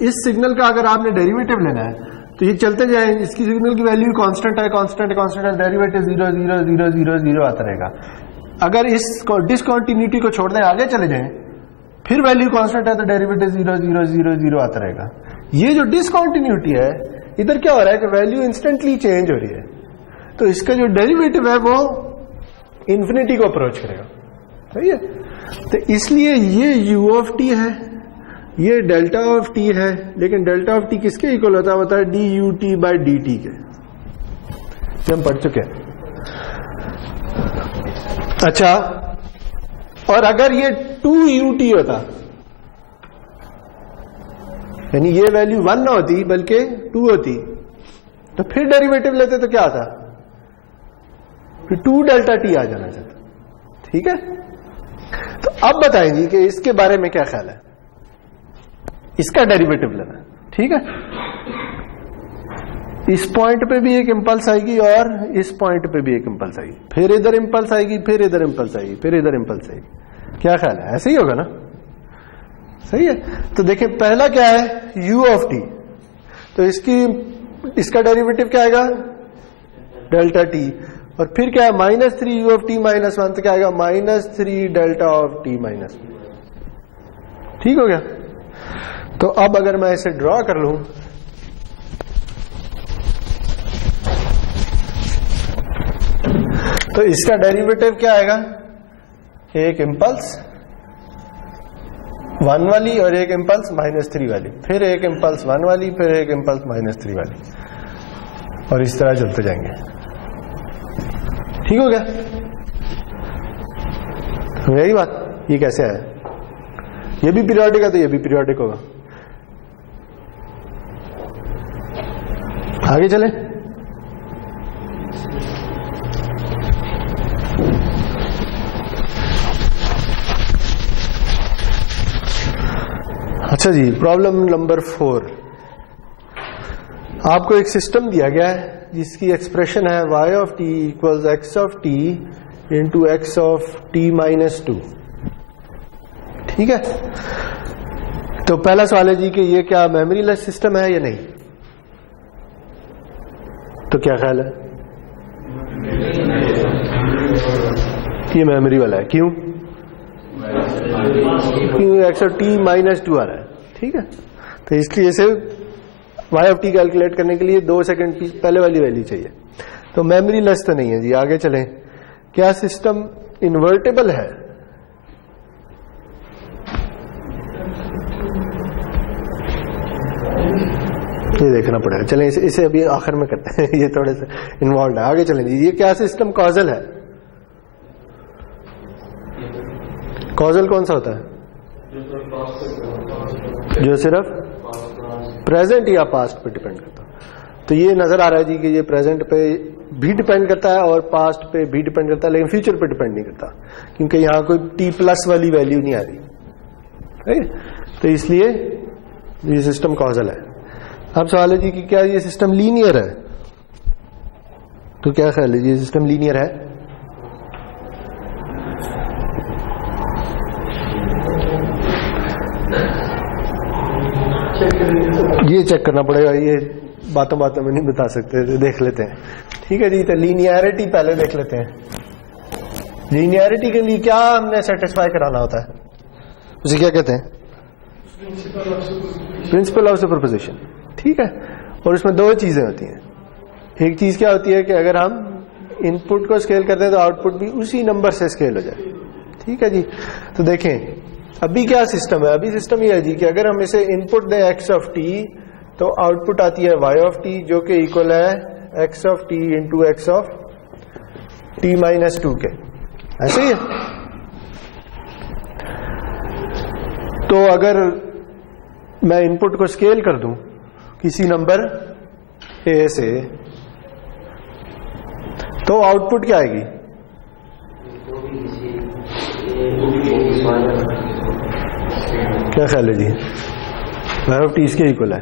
इस सिग्नल का अगर आपने डेरिवेटिव लेना है तो ये चलते जाए, इसकी सिग्नल की वैल्यू कांस्टेंट है, डेरिवेटिव 0 0 0 0 0 आता रहेगा। अगर इस डिसकंटिन्यूटी को छोड़ दें, आगे चले जाएं, फिर वैल्यू कांस्टेंट है तो डेरिवेटिव 0 0 0 0 आता रहेगा। ये जो डिसकंटिन्यूटी है, इधर क्या हो रहा है कि वैल्यू इंस्टेंटली चेंज हो रही है, तो इसका जो डेरिवेटिव है वो इंफिनिटी को अप्रोच करेगा, सही है। तो इसलिए ये u ऑफ t है, ये डेल्टा ऑफ t है, लेकिन डेल्टा ऑफ t किसके इक्वल होता है? dut बाय dt के, जो हम पढ़ चुके हैं। अच्छा, और अगर ये 2ut होता, यानी ये वैल्यू 1 ना होती बल्कि 2 होती, तो फिर डेरिवेटिव लेते तो क्या आता? फिर 2 डेल्टा t आ जाना चाहिए, ठीक है। तो अब बताएं जी कि इसके बारे में क्या ख्याल है, इसका डेरिवेटिव लेना है, ठीक है। इस पॉइंट पे भी एक इंपल्स आएगी और इस पॉइंट पे भी एक इंपल्स आएगी, फिर इधर इंपल्स आएगी, फिर इधर इंपल्स आएगी, फिर इधर इंपल्स आएगी। क्या ख्याल है, ऐसे ही होगा ना, सही है। तो देखिए पहला क्या है, u ऑफ t, तो इसका डेरिवेटिव क्या आएगा? डेल्टा t, और फिर क्या है? -3 u ऑफ t -1, तो क्या आएगा? -3 डेल्टा ऑफ t -1, ठीक हो गया। तो अब अगर मैं इसे ड्रॉ कर लूं, तो इसका डेरिवेटिव क्या आएगा? एक इंपल्स 1 वाली और एक इम्पल्स -3 वाली, फिर एक इम्पल्स 1 वाली, फिर एक इम्पल्स -3 वाली, और इस तरह चलते जाएंगे। ठीक हो गया? यही बात, ये कैसे है? ये भी पीरियोडिक है तो ये भी पीरियोडिक होगा। आगे चले। अच्छा जी, प्रॉब्लम नंबर 4। आपको एक सिस्टम दिया गया है जिसकी एक्सप्रेशन है y of t equals x of t into x of t minus 2। ठीक है, तो पहला सवाल है जी कि ये क्या मेमोरी लेस सिस्टम है या नहीं? तो क्या ख्याल है? ये मेमोरी वाला है। क्यों? x ऑफ t माइनस 2 आ रहा है। ठीक है, तो इसलिए इसे y ऑफ t कैलकुलेट करने के लिए 2 सेकंड पहले वाली वैल्यू चाहिए, तो मेमोरी लेस तो नहीं है जी। आगे चलें। क्या सिस्टम इन्वर्टेबल है? ये देखना पड़ेगा। चलें इसे अभी आखिर में करते हैं, ये थोड़े से इन्वॉल्व है। आगे चलें जी। ये क्या सिस्टम कॉजल है? कॉजल कौन सा होता है? जो सिर्फ प्रेजेंट या पास्ट पे डिपेंड करता है। तो ये नजर आ रहा है जी कि ये प्रेजेंट पे भी डिपेंड करता है और पास्ट पे भी डिपेंड करता है, लेकिन फ्यूचर पे डिपेंड नहीं करता, क्योंकि यहां कोई t+ वाली वैल्यू नहीं आ रही है। तो इसलिए ये सिस्टम कॉजल है। अब सवाल है जी कि क्या ये सिस्टम लीनियर है? तो क्या ख्याल है, ये सिस्टम लीनियर है? ये चेक करना पड़ेगा, ये बातों बातों में नहीं बता सकते, तो देख लेते हैं। ठीक है जी, तो लीनियरिटी पहले देख लेते हैं। लीनियरिटी के लिए क्या हमने सेटिस्फाई कराना होता है? उसे क्या कहते हैं? Principle of superposition. ठीक है, और उसमें 2 चीजें होती हैं। एक चीज क्या होती है कि अगर हम इनपुट को स्केल करते हैं तो आउटपुट भी उसी नंबर से स्केल हो जाए। ठीक है जी, तो देखें अभी क्या सिस्टम है। अभी सिस्टम ये है जी कि अगर हम इसे इनपुट दें x ऑफ t तो आउटपुट आती है y ऑफ t, जो कि इक्वल है x of t into x of t minus 2 के। ऐसे ही है। तो अगर मैं इनपुट को स्केल कर दूं किसी नंबर a से, तो आउटपुट क्या आएगी? क्या ख्याल है जी? y ऑफ t इसके इक्वल है।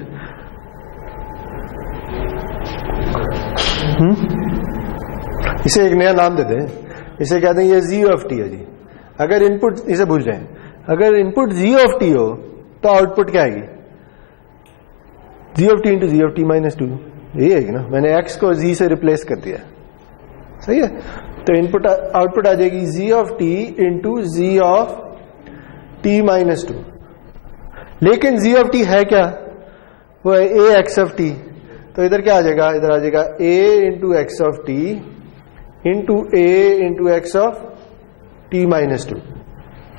इसे एक नया नाम देते हैं, इसे कहते हैं ये z ऑफ t है जी। अगर इनपुट, इसे भूल जाएं, अगर इनपुट z ऑफ t हो तो आउटपुट क्या आएगी? z of t into z of t minus 2। यही है ना, मैंने x को z से रिप्लेस कर दिया। सही है, तो इनपुट आउटपुट आ जाएगी z of t into z of t minus 2। लेकिन z ऑफ t है क्या? वो है a x ऑफ t। तो इधर क्या आ जाएगा? इधर आ जाएगा a into x of t into a into x of t minus 2।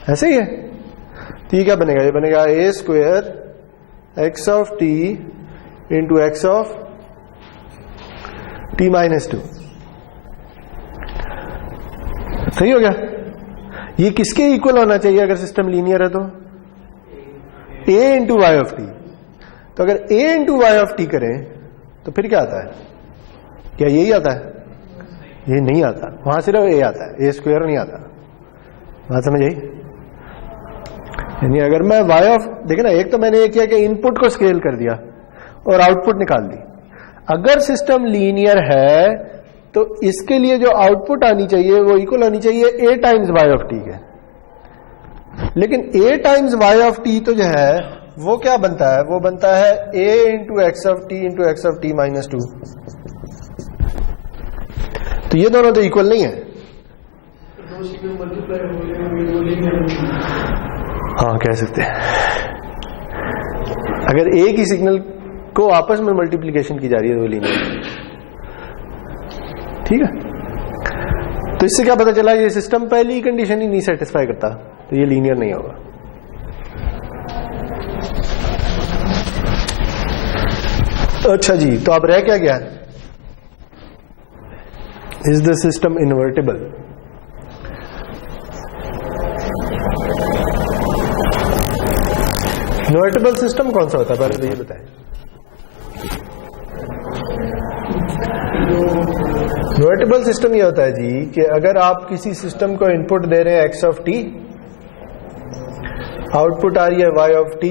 ऐसे ही है। तो ये क्या बनेगा? ये बनेगा a square x of t into x of t minus 2। सही हो गया? ये किसके इक्वल होना चाहिए अगर सिस्टम लीनियर है? तो a into y of t. तो अगर a into y of t करें तो फिर क्या आता है? क्या यही आता है? ये नहीं आता, वहां सिर्फ a आता है, a स्क्वायर नहीं आता। बात समझ आई? यानी अगर मैं वाई ऑफ, देखना, एक तो मैंने ये किया कि इनपुट को स्केल कर दिया और आउटपुट निकाल दी। अगर सिस्टम लीनियर है तो इसके लिए जो आउटपुट आनी चाहिए वो इक्वल होनी चाहिए a times y of t के। लेकिन a times y of t तो जो है वो क्या बनता है? वो बनता है a into x of T into x of T minus 2। तो ये दोनों तो इक्वल नहीं है। हाँ, कह सकते हैं। अगर एक ही सिग्नल को आपस में मल्टीप्लिकेशन की जा रही है तो वो लीनियर। ठीक है, तो इससे क्या पता चला? ये सिस्टम पहली कंडीशन ही नहीं सेटिस्फाई करता, तो ये लीनियर नहीं होगा। अच्छा जी, तो अब रह क्या गया? Is the system invertible? Invertible system कौन सा होता है पहले तो ये बताएं। इन्वर्टेबल सिस्टम ये होता है जी कि अगर आप किसी सिस्टम को इनपुट दे रहे हैं x ऑफ t, आउटपुट आ रही है y ऑफ t,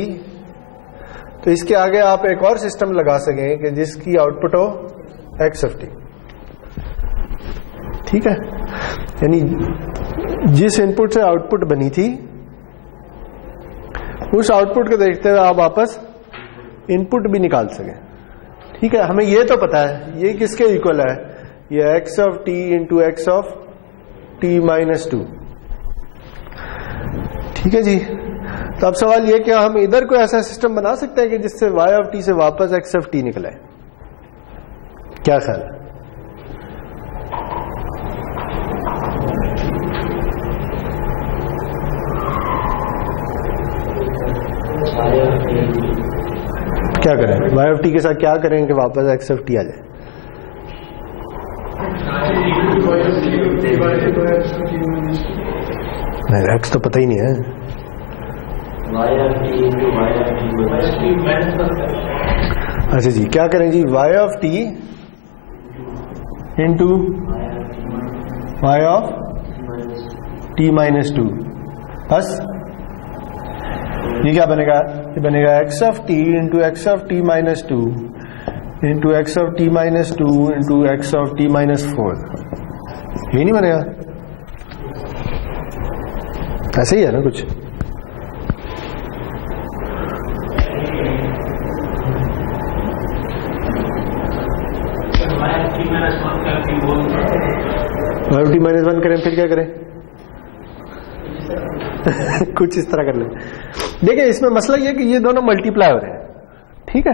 तो इसके आगे आप एक और सिस्टम लगा सकें कि जिसकी आउटपुट हो x ऑफ t। ठीक है, यानी जिस इनपुट से आउटपुट बनी थी उस आउटपुट को देखते हुए आप वापस इनपुट भी निकाल सकें। ठीक है, हमें ये तो पता है ये किसके इक्वल है, ये x of t into x of t minus 2। ठीक है जी, तो अब सवाल ये कि हम इधर कोई ऐसा सिस्टम बना सकते हैं कि जिससे y ऑफ t से वापस x ऑफ t निकले? क्या ख्याल है? क्या करें y ऑफ t के साथ, क्या करें कि वापस x ऑफ t आ जाए? नहीं, x तो पता ही नहीं है। अच्छा जी, क्या करें जी? y of t into y of t minus 2, बस ये क्या बनेगा? ये बनेगा x of t into x of t minus 2 into x of t minus 2 into x of t minus 4। ये नहीं बनेगा? ऐसे ही है ना कुछ? y t माइनस 1 करें, फिर क्या करें? कुछ इस तरह कर ले। देखिए, इसमें मसला ये कि ये दोनों मल्टीप्लाई हो रहे हैं। ठीक है,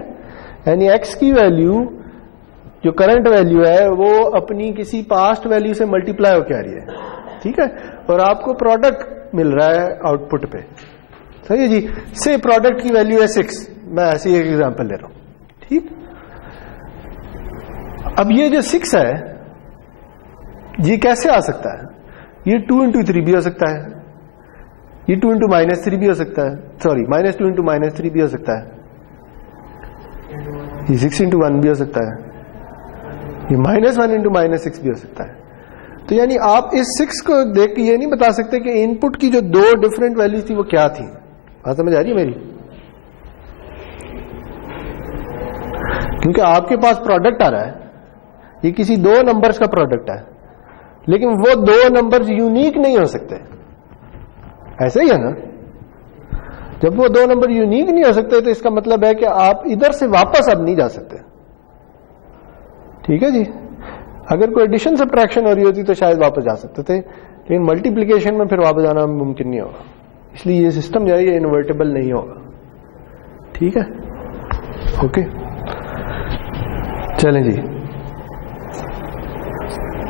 यानी x की वैल्यू जो करंट वैल्यू है वो अपनी किसी पास्ट वैल्यू से मल्टीप्लाई होकर आ रही है। ठीक है, और आपको प्रोडक्ट मिल रहा है आउटपुट पे। सही है जी, से प्रोडक्ट की वैल्यू है 6, मैं ऐसे ही एक एग्जांपल ले रहा हूं। ठीक, अब ये जो 6 है ये कैसे आ सकता है? ये 2 इंटू 3 भी हो सकता है, ये 2 इंटू माइनस 3 भी हो सकता है, सॉरी माइनस 2 इंटू माइनस 3 भी हो सकता है, ये 6 इंटू 1 भी हो सकता है, ये माइनस 1 इंटू माइनस 6 भी हो सकता है। तो यानी आप इस 6 को देख के ये नहीं बता सकते कि इनपुट की जो दो डिफरेंट वैल्यूज थी वो क्या थी। बात समझ आ रही है मेरी? क्योंकि आपके पास प्रोडक्ट आ रहा है, ये किसी दो नंबर्स का प्रोडक्ट है, लेकिन वो दो नंबर्स यूनिक नहीं हो सकते। ऐसे ही है ना? जब वो दो नंबर यूनिक नहीं हो सकते तो इसका मतलब है कि आप इधर से वापस अब नहीं जा सकते। ठीक है जी, अगर कोई एडिशन सब्ट्रैक्शन हो रही होती तो शायद वापस जा सकते थे, लेकिन मल्टीप्लिकेशन में फिर वापस जाना मुमकिन नहीं होगा। इसलिए ये सिस्टम जो है ये इन्वर्टेबल नहीं होगा। ठीक है, ओके, चलें जी।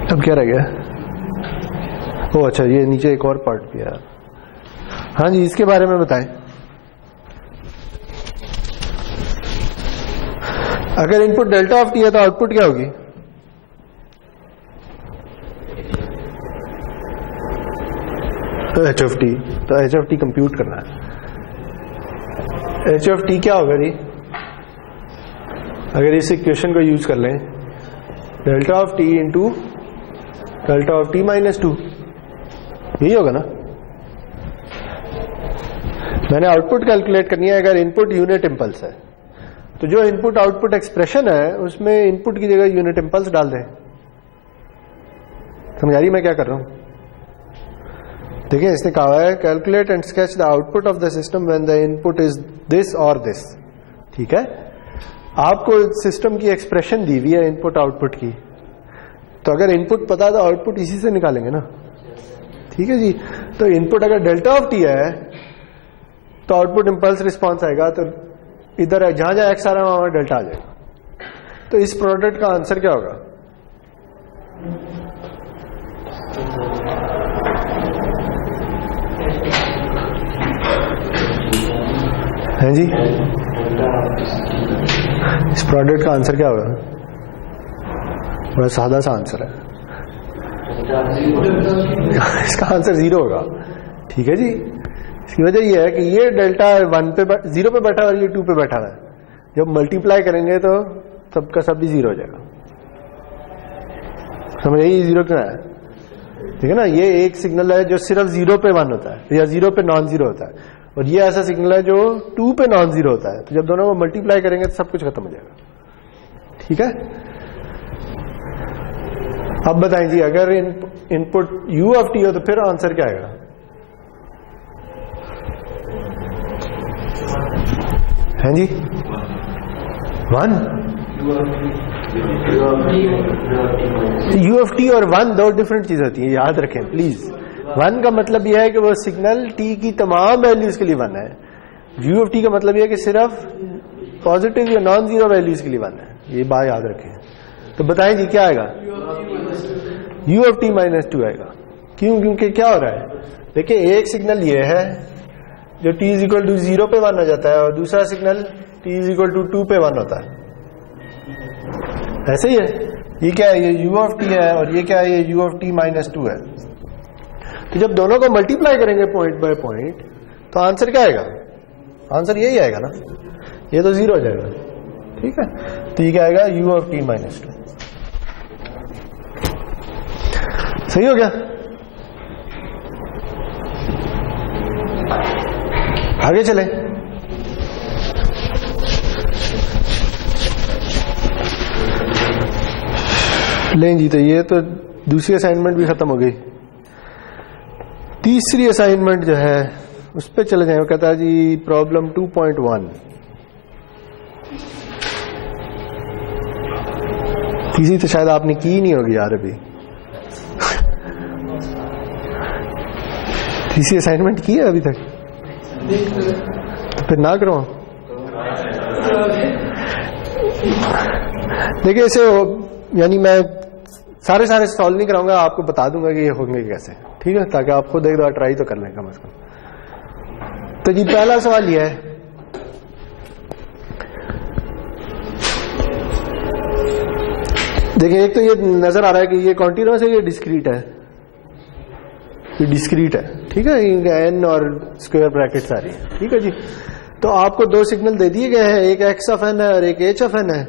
अब क्या रह गया? ओ अच्छा, ये नीचे एक और पार्ट भी है। हाँ जी, इसके बारे में बताएं। अगर इनपुट डेल्टा ऑफ टी है तो आउटपुट क्या होगी? तो एच ऑफ टी, तो एच ऑफ टी कंप्यूट करना है। एच ऑफ टी क्या होगा जी? अगर इस इक्वेशन को यूज कर लें, delta of T into delta of T minus 2, यही होगा ना? मैंने आउटपुट कैलकुलेट करनी है। अगर इनपुट यूनिट इंपल्स है तो जो इनपुट आउटपुट एक्सप्रेशन है उसमें इनपुट की जगह यूनिट इंपल्स डाल दें। समझ आ रही मैं क्या कर रहा हूं? देखिए, इसने कहा है calculate and sketch the output of the system when the input is this और दिस। ठीक है, आपको सिस्टम की एक्सप्रेशन दी हुई है इनपुट आउटपुट की, तो अगर इनपुट पता है तो आउटपुट इसी से निकालेंगे ना। ठीक है जी, तो इनपुट अगर डेल्टा ऑफ टी है तो आउटपुट इंपल्स रिस्पॉन्स आएगा, तो इधर जहां जहां एक्स आ रहा है वहां डेल्टा आ जाएगा। तो इस प्रोडक्ट का आंसर क्या होगा? है जी, इस प्रोडक्ट का आंसर क्या होगा? बड़ा सादा सा आंसर है, इसका आंसर 0 होगा। ठीक है जी, इसकी वजह यह है कि ये डेल्टा 1 पे 0 पे बैठा है और ये 2 पे बैठा है। जब मल्टीप्लाई करेंगे तो सबका सब भी 0 हो जाएगा। समझ आइए 0 क्यों है? ठीक है ना, ये एक सिग्नल है जो सिर्फ 0 पे 1 होता है या 0 पे नॉन 0 होता है, और ये ऐसा सिग्नल है जो 2 पे नॉन 0 होता है। तो जब दोनों को मल्टीप्लाई करेंगे तो सब कुछ खत्म हो जाएगा। ठीक है, अब बताएं जी, अगर इनपुट u ऑफ t हो तो फिर आंसर क्या आएगा? हैं जी 1। u ऑफ t और 1 दो डिफरेंट चीज होती है, याद रखें प्लीज। 1 का मतलब यह है कि वो सिग्नल t की तमाम वैल्यूज के लिए 1 है। u ऑफ t का मतलब यह है कि सिर्फ पॉजिटिव या नॉन जीरो वैल्यूज के लिए 1 है। ये बात याद रखें। तो बताएं जी क्या आएगा? u ऑफ t माइनस 2 आएगा। क्यों? क्योंकि क्या हो रहा है, देखिए एक सिग्नल ये है जो t इज इक्वल टू 0 पे 1 हो जाता है और दूसरा signal t is equal to 2 पे 1 होता है। ऐसे ही है, ये क्या है? ये u ऑफ t है और ये क्या है? ये u ऑफ t माइनस 2 है। तो जब दोनों को मल्टीप्लाई करेंगे पॉइंट बाय पॉइंट तो आंसर क्या आएगा? आंसर यही आएगा ना, ये तो 0 हो जाएगा। ठीक है, तो ये क्या आएगा? u of t minus 2। सही हो गया? आगे चले। लें जी, तो ये तो दूसरी असाइनमेंट भी खत्म हो गई। तीसरी असाइनमेंट जो है उस पे चले जाए। वो कहता है जी प्रॉब्लम 2.1। तीसरी तो शायद आपने की नहीं होगी यार अभी। तीसरी असाइनमेंट की है अभी तक? तो फिर ना करो। देखिए इसे यानी मैं सारे सॉल्व नहीं कराऊंगा, आपको बता दूंगा कि ये होंगे कैसे। ठीक है, ताकि आप खुद एक बार ट्राई तो कर लें कम से कम। तो जी पहला सवाल ये है, देखिए एक तो ये नजर आ रहा है कि ये कॉन्टिन्यूअस है, ये डिस्क्रीट है। ये डिस्क्रीट है, ठीक है, एन और स्क्वायर ब्रैकेट सारी। ठीक है जी, तो आपको दो सिग्नल दे दिए गए हैं, एक एक्स ऑफ एन है और एक एच ऑफ एन है,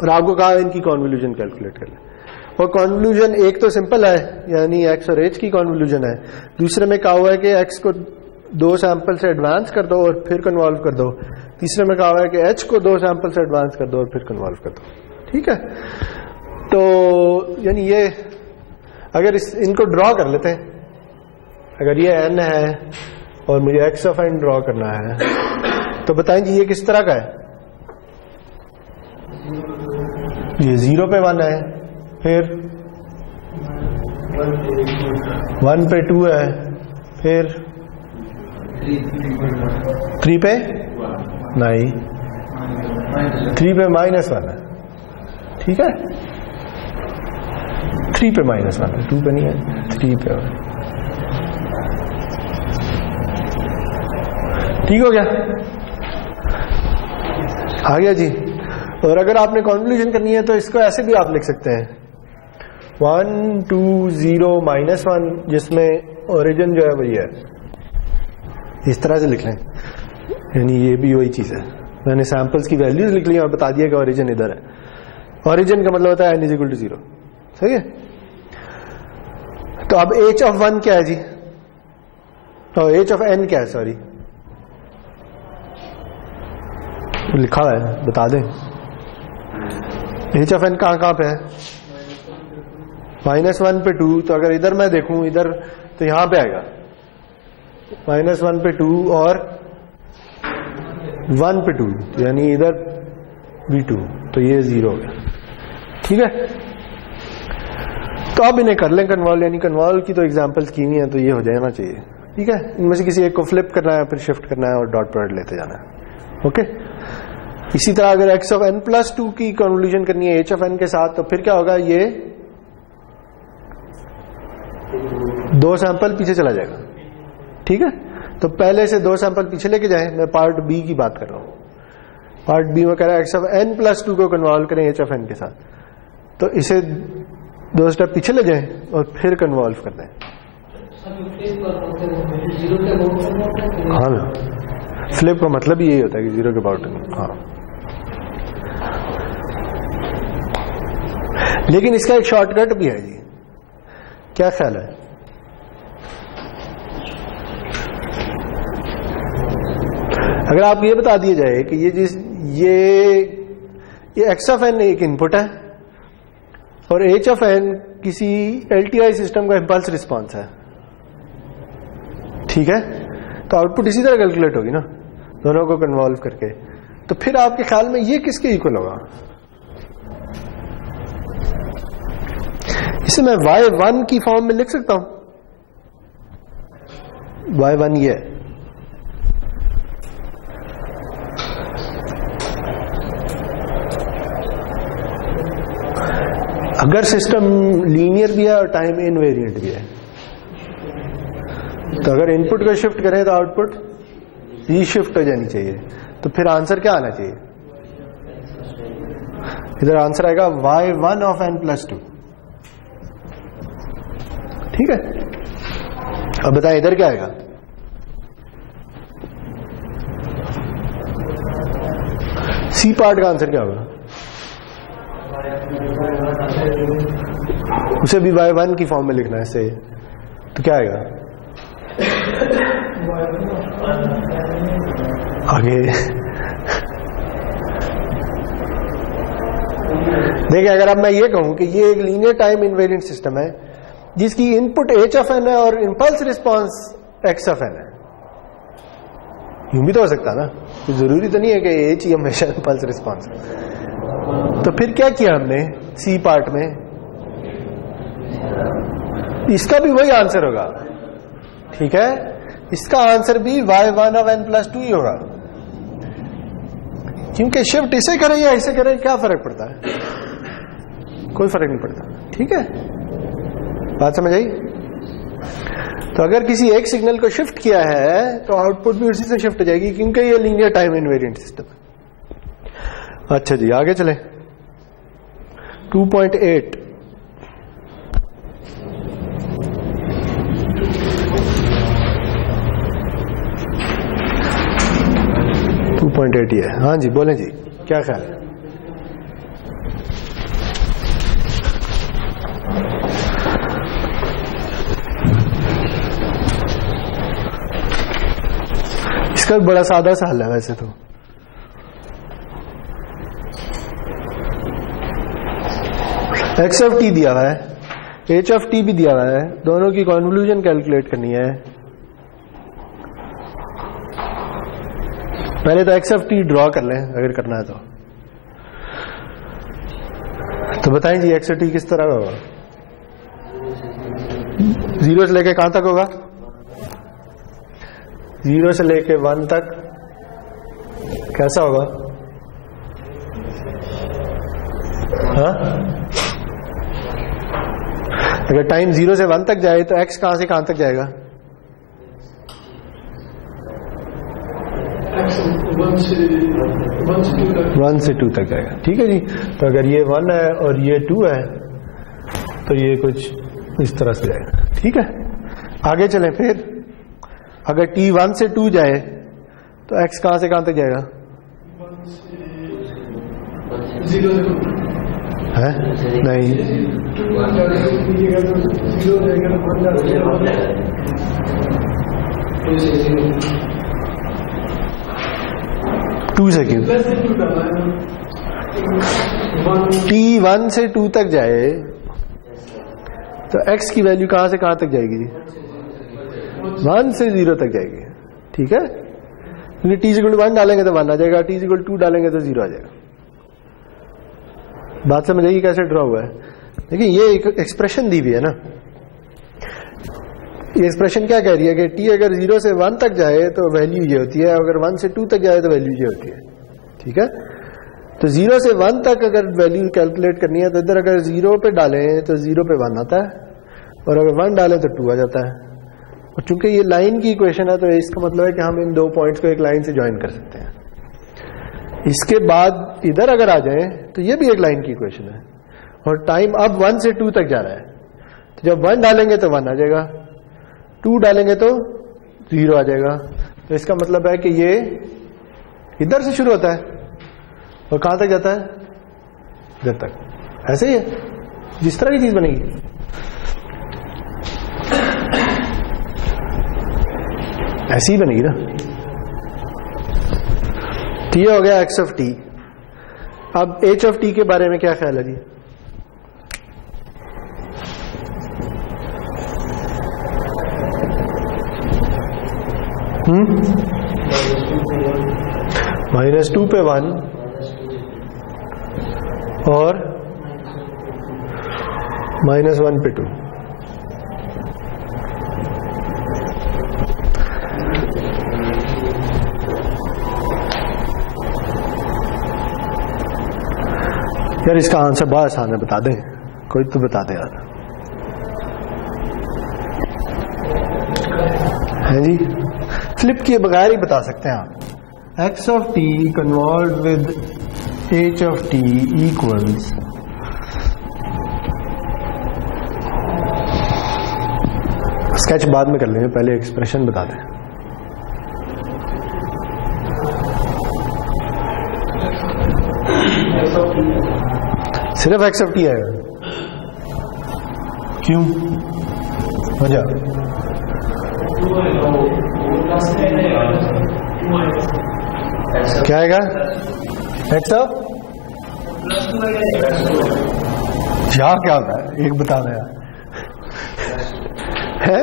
और आपको कहा इनकी कॉन्वोल्यूशन कैलकुलेट कर ले। और कॉन्वोल्यूशन एक तो सिंपल है, यानी एक्स और एच की कॉन्वोल्यूशन है। दूसरे में कहा हुआ है कि एक्स को 2 सैंपल से एडवांस कर दो और फिर कन्वॉल्व कर दो। तीसरे में कहा हुआ है कि एच को 2 सैंपल से एडवांस कर दो और फिर कन्वॉल्व कर दो। ठीक है, तो यानी ये अगर इनको ड्रॉ कर लेते हैं, अगर ये एन है और मुझे एक्स ऑफ एन ड्रॉ करना है, तो बताएं जी ये किस तरह का है? ये 0 पे 1 है, फिर 1 पे 2 है, फिर 3 पे नहीं, 3 पे -1 है। ठीक है, 3 पे -1 है, 2 पे नहीं है, 3 पे। ठीक हो गया, आ गया जी। और अगर आपने कॉन्वोल्यूशन करनी है तो इसको ऐसे भी आप लिख सकते हैं 1 2 0 -1, जिसमें ओरिजिन जो है वही है। इस तरह से लिख लें, यानी ये भी वही चीज है। मैंने सैंपल्स की वैल्यूज लिख ली और बता दिया कि ओरिजिन इधर है। ओरिजिन का मतलब होता है n = 0। सही है, तो अब h ऑफ 1 क्या है जी? तो h ऑफ n क्या है? सॉरी, लिखा है, बता दें। h ऑफ n कहां पे है? -1 पे 2। तो अगर इधर मैं देखूं, इधर तो यहां पे आएगा -1 पे 2 और 1 पे 2, यानी इधर भी 2, तो ये 0 हो गया। ठीक है, तो अब इन्हें कर लें कन्वॉल्व, यानी कन्वॉल्व की तो एग्जांपल्स की हुई हैं, तो ये हो जाना चाहिए। ठीक है, इनमें से किसी एक को फ्लिप करना है, फिर शिफ्ट करना है और डॉट प्रोडक्ट लेते जाना है। ओके, इसी तरह अगर x ऑफ n + 2 की कन्वोल्यूशन करनी है h ऑफ n के साथ, तो फिर क्या होगा? ये 2 सैंपल पीछे चला जाएगा। ठीक है, तो पहले से 2 सैंपल पीछे लेके जाएं। मैं पार्ट बी की बात कर रहा हूं। पार्ट बी में कह रहा है एक्स ऑफ एन प्लस 2 को कन्वॉल्व करें एच ऑफ एन के साथ, तो इसे 2 स्टेप पीछे ले जाएं और फिर कन्वॉल्व कर दें। हाँ ना, फ्लिप का मतलब यही होता है कि 0 के अबाउट। हाँ, लेकिन इसका एक शॉर्टकट भी है जी, क्या ख्याल है? अगर आप ये बता दिया जाए कि ये एक्स ऑफ एन एक इनपुट है और एच ऑफ एन किसी एलटीआई सिस्टम का इंपल्स रिस्पांस है, ठीक है, तो आउटपुट इसी तरह कैलकुलेट होगी ना, दोनों को कन्वॉल्व करके। तो फिर आपके ख्याल में ये किसके इक्वल होगा? इसे मैं y1 की फॉर्म में लिख सकता हूं। y1 ये है, अगर सिस्टम लीनियर भी है और टाइम इनवेरिएंट भी है, तो अगर इनपुट को शिफ्ट करें तो आउटपुट ही शिफ्ट हो जानी चाहिए। तो फिर आंसर क्या आना चाहिए? इधर आंसर आएगा y1 ऑफ n प्लस 2, ठीक है। अब बताएं इधर क्या आएगा? सी पार्ट का आंसर क्या होगा? उसे भी y1 की फॉर्म में लिखना है इसे, तो क्या आएगा आगे? देखिए, अगर अब मैं ये कहूं कि ये एक लीनियर टाइम इनवेरिएंट सिस्टम है जिसकी इनपुट एच ऑफ एन है और impulse response x of n है, यूं भी तो हो सकता ना, तो जरूरी तो नहीं है कि एच ही हमेशा इंपल्स रिस्पांस। तो फिर क्या किया हमने सी पार्ट में? इसका भी वही आंसर होगा, ठीक है, इसका आंसर भी y1 ऑफ n प्लस 2 ही होगा, क्योंकि शिफ्ट इसे करें या इसे करें क्या फर्क पड़ता है? कोई फर्क नहीं पड़ता, ठीक है, बात समझ आई? तो अगर किसी एक सिग्नल को शिफ्ट किया है तो आउटपुट भी उसी से शिफ्ट हो जाएगी, क्योंकि ये लीनियर टाइम इनवेरिएंट सिस्टम है। अच्छा जी, आगे चले। 2.8 2.8 ये है। हाँ जी, बोलें जी, क्या ख्याल है? इसका बड़ा सादा सा हल है वैसे तो। एक्स ऑफ टी दिया हुआ है, एच ऑफ टी भी दिया हुआ है, दोनों की कॉन्वोल्यूशन कैलकुलेट करनी है। पहले तो एक्स ऑफ टी ड्रॉ कर लें अगर करना है तो बताएं जी, एक्स ऑफ टी किस तरह का होगा? 0 से लेके कहां तक होगा? 0 से लेके 1 तक कैसा होगा? हाँ, अगर टाइम 0 से 1 तक जाए तो x कहां से कहां तक जाएगा? 1 से 2 तक जाएगा, ठीक है जी। तो अगर ये 1 है और ये 2 है तो ये कुछ इस तरह से जाएगा, ठीक है। आगे चलें फिर, अगर t 1 से 2 जाए तो x कहां से कहां तक जाएगा? 0 है नहीं, 2 से क्यों? t 1 से 2 तक जाए तो x की वैल्यू कहां से कहां तक जाएगी? 1 से 0 तक जाएगी, ठीक है, क्योंकि t इक्वल टू 1 डालेंगे तो 1 आ जाएगा, t इक्वल टू 2 डालेंगे तो 0 आ जाएगा। बात समझ आएगी कैसे ड्रॉ हुआ है? देखिए, ये एक एक्सप्रेशन दी हुई है ना, ये एक्सप्रेशन क्या कह रही है कि t अगर 0 से 1 तक जाए तो वैल्यू ये होती है, अगर 1 से 2 तक जाए तो वैल्यू ये होती है, ठीक है। तो 0 से 1 तक अगर वैल्यू कैलकुलेट करनी है तो इधर अगर 0 पे डालें तो 0 पे 1 आता है, और अगर 1 डालें तो 2 आ जाता है। और चूंकि ये लाइन की इक्वेशन है तो इसका मतलब है कि हम इन दो पॉइंट्स को एक लाइन से ज्वाइन कर सकते हैं। इसके बाद इधर अगर आ जाए तो ये भी एक लाइन की इक्वेशन है, और टाइम अब 1 से 2 तक जा रहा है, तो जब 1 डालेंगे तो 1 आ जाएगा, 2 डालेंगे तो 0 आ जाएगा। तो इसका मतलब है कि ये इधर से शुरू होता है और कहां तक जाता है, इधर तक। ऐसे ही है, जिस तरह की चीज बनेगी। ऐसी ही बनेगी ना। तो ये हो गया x ऑफ t। अब h ऑफ t के बारे में क्या ख्याल है जी? -2 पे 1 और -1 पे 2। यार इसका आंसर बहुत आसान है, बता दें, कोई तो बता दे यार। है जी, फ्लिप किए बगैर ही बता सकते हैं आप। x of t convert with h of t equals sketch बाद में कर लेंगे, पहले एक्सप्रेशन बता दें। सिर्फ x ऑफ t आएगा, क्यों? वजह क्या आएगा? x ऑफ यहाँ क्या होता है एक बता दे यार। है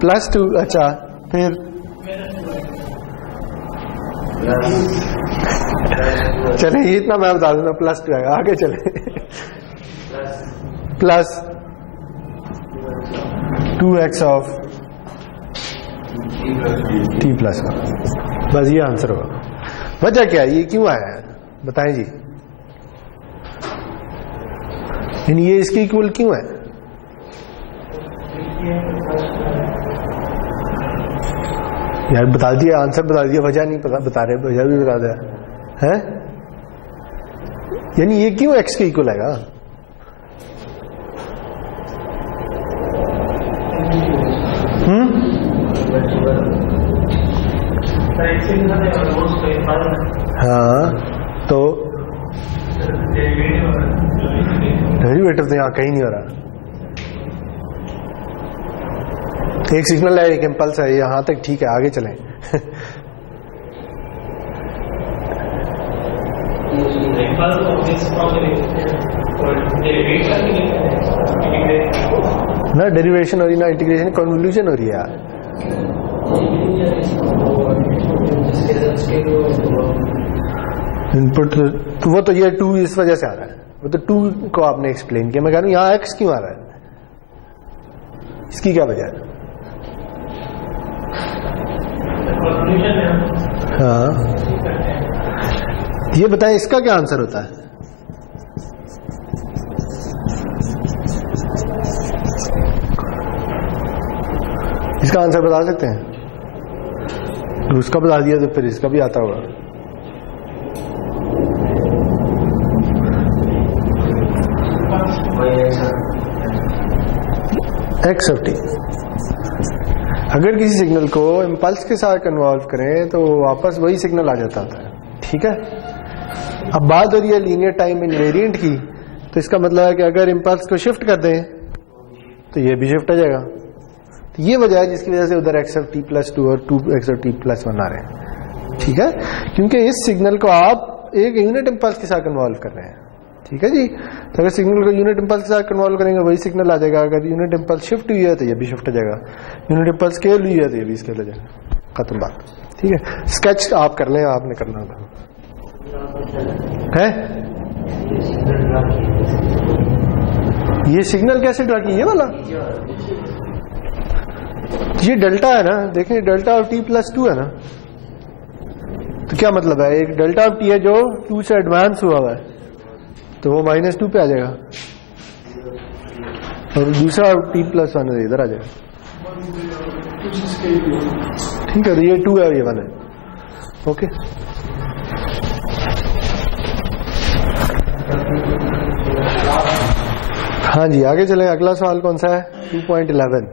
+2। अच्छा फिर चले इतना मैं बता दूंगा, +2 आएगा। आगे चले, plus 2x of t plus 1। बस ये आंसर होगा। वजह क्या है, ये क्यों आया है बताएं जी? ये इसके इक्वल क्यों है? यार बता दिया, आंसर बता दिया, वजह नहीं पता बता रहे, वजह भी बता दिया है। यानी ये क्यों x के इक्वल आएगा? हाँ तो डेरिवेटिव तो यहाँ कहीं नहीं हो रहा। एक सिग्नल है, एक इम्पल्स है, यहां तक ठीक है, आगे चलें। ना डेरिवेशन हो रही, ना इंटीग्रेशन, कन्वोल्यूशन हो रही है यार। इनपुट तो वो तो ये 2 इस वजह से आ रहा है, वो तो 2 को आपने एक्सप्लेन किया। मैं कह रहा हूं यहां x क्यों आ रहा है, इसकी क्या वजह है? हाँ ये बताएं, इसका क्या आंसर होता है? इसका आंसर बता सकते हैं? उसका बता दिया तो फिर इसका भी आता होगा। x of t। अगर किसी सिग्नल को इम्पल्स के साथ कन्वॉल्व करें तो वापस वही सिग्नल आ जाता है। ठीक है, अब बात हो रही है लीनियर टाइम इनवेरिएंट की, तो इसका मतलब है कि अगर इम्पल्स को शिफ्ट कर दें तो ये भी शिफ्ट हो जाएगा। तो ये वजह है जिसकी वजह से उधर x ऑफ t प्लस 2 और 2x ऑफ t प्लस 1 आ रहे हैं। ठीक है, क्योंकि इस सिग्नल को आप एक यूनिट इम्पल्स के साथ कन्वॉल्व कर रहे हैं। ठीक है जी, तो अगर सिग्नल को यूनिट इम्पल्स के साथ कन्वॉल्व करेंगे वही सिग्नल आ जाएगा। अगर यूनिट इम्पल्स शिफ्ट हुई है तो ये भी शिफ्ट हो जाएगा, यूनिट इम्पल्स स्केल हुई है तो ये भी स्केल हो जाएगा। खत्म बात। ठीक है, स्केच आप कर लें, आपने करना होगा है। ये सिग्नल कैसे ड्रा की? ये वाला, ये डेल्टा है ना, देखें डेल्टा ऑफ t प्लस 2 है ना, तो क्या मतलब है? एक डेल्टा ऑफ t है जो 2 से एडवांस हुआ है, तो वो -2 पे आ जाएगा, और दूसरा t प्लस 1 इधर आ जाएगा। ठीक है, तो ये 2 है, ये 1 है। ओके। हाँ जी, आगे चलें। अगला सवाल कौन सा है? 2.11।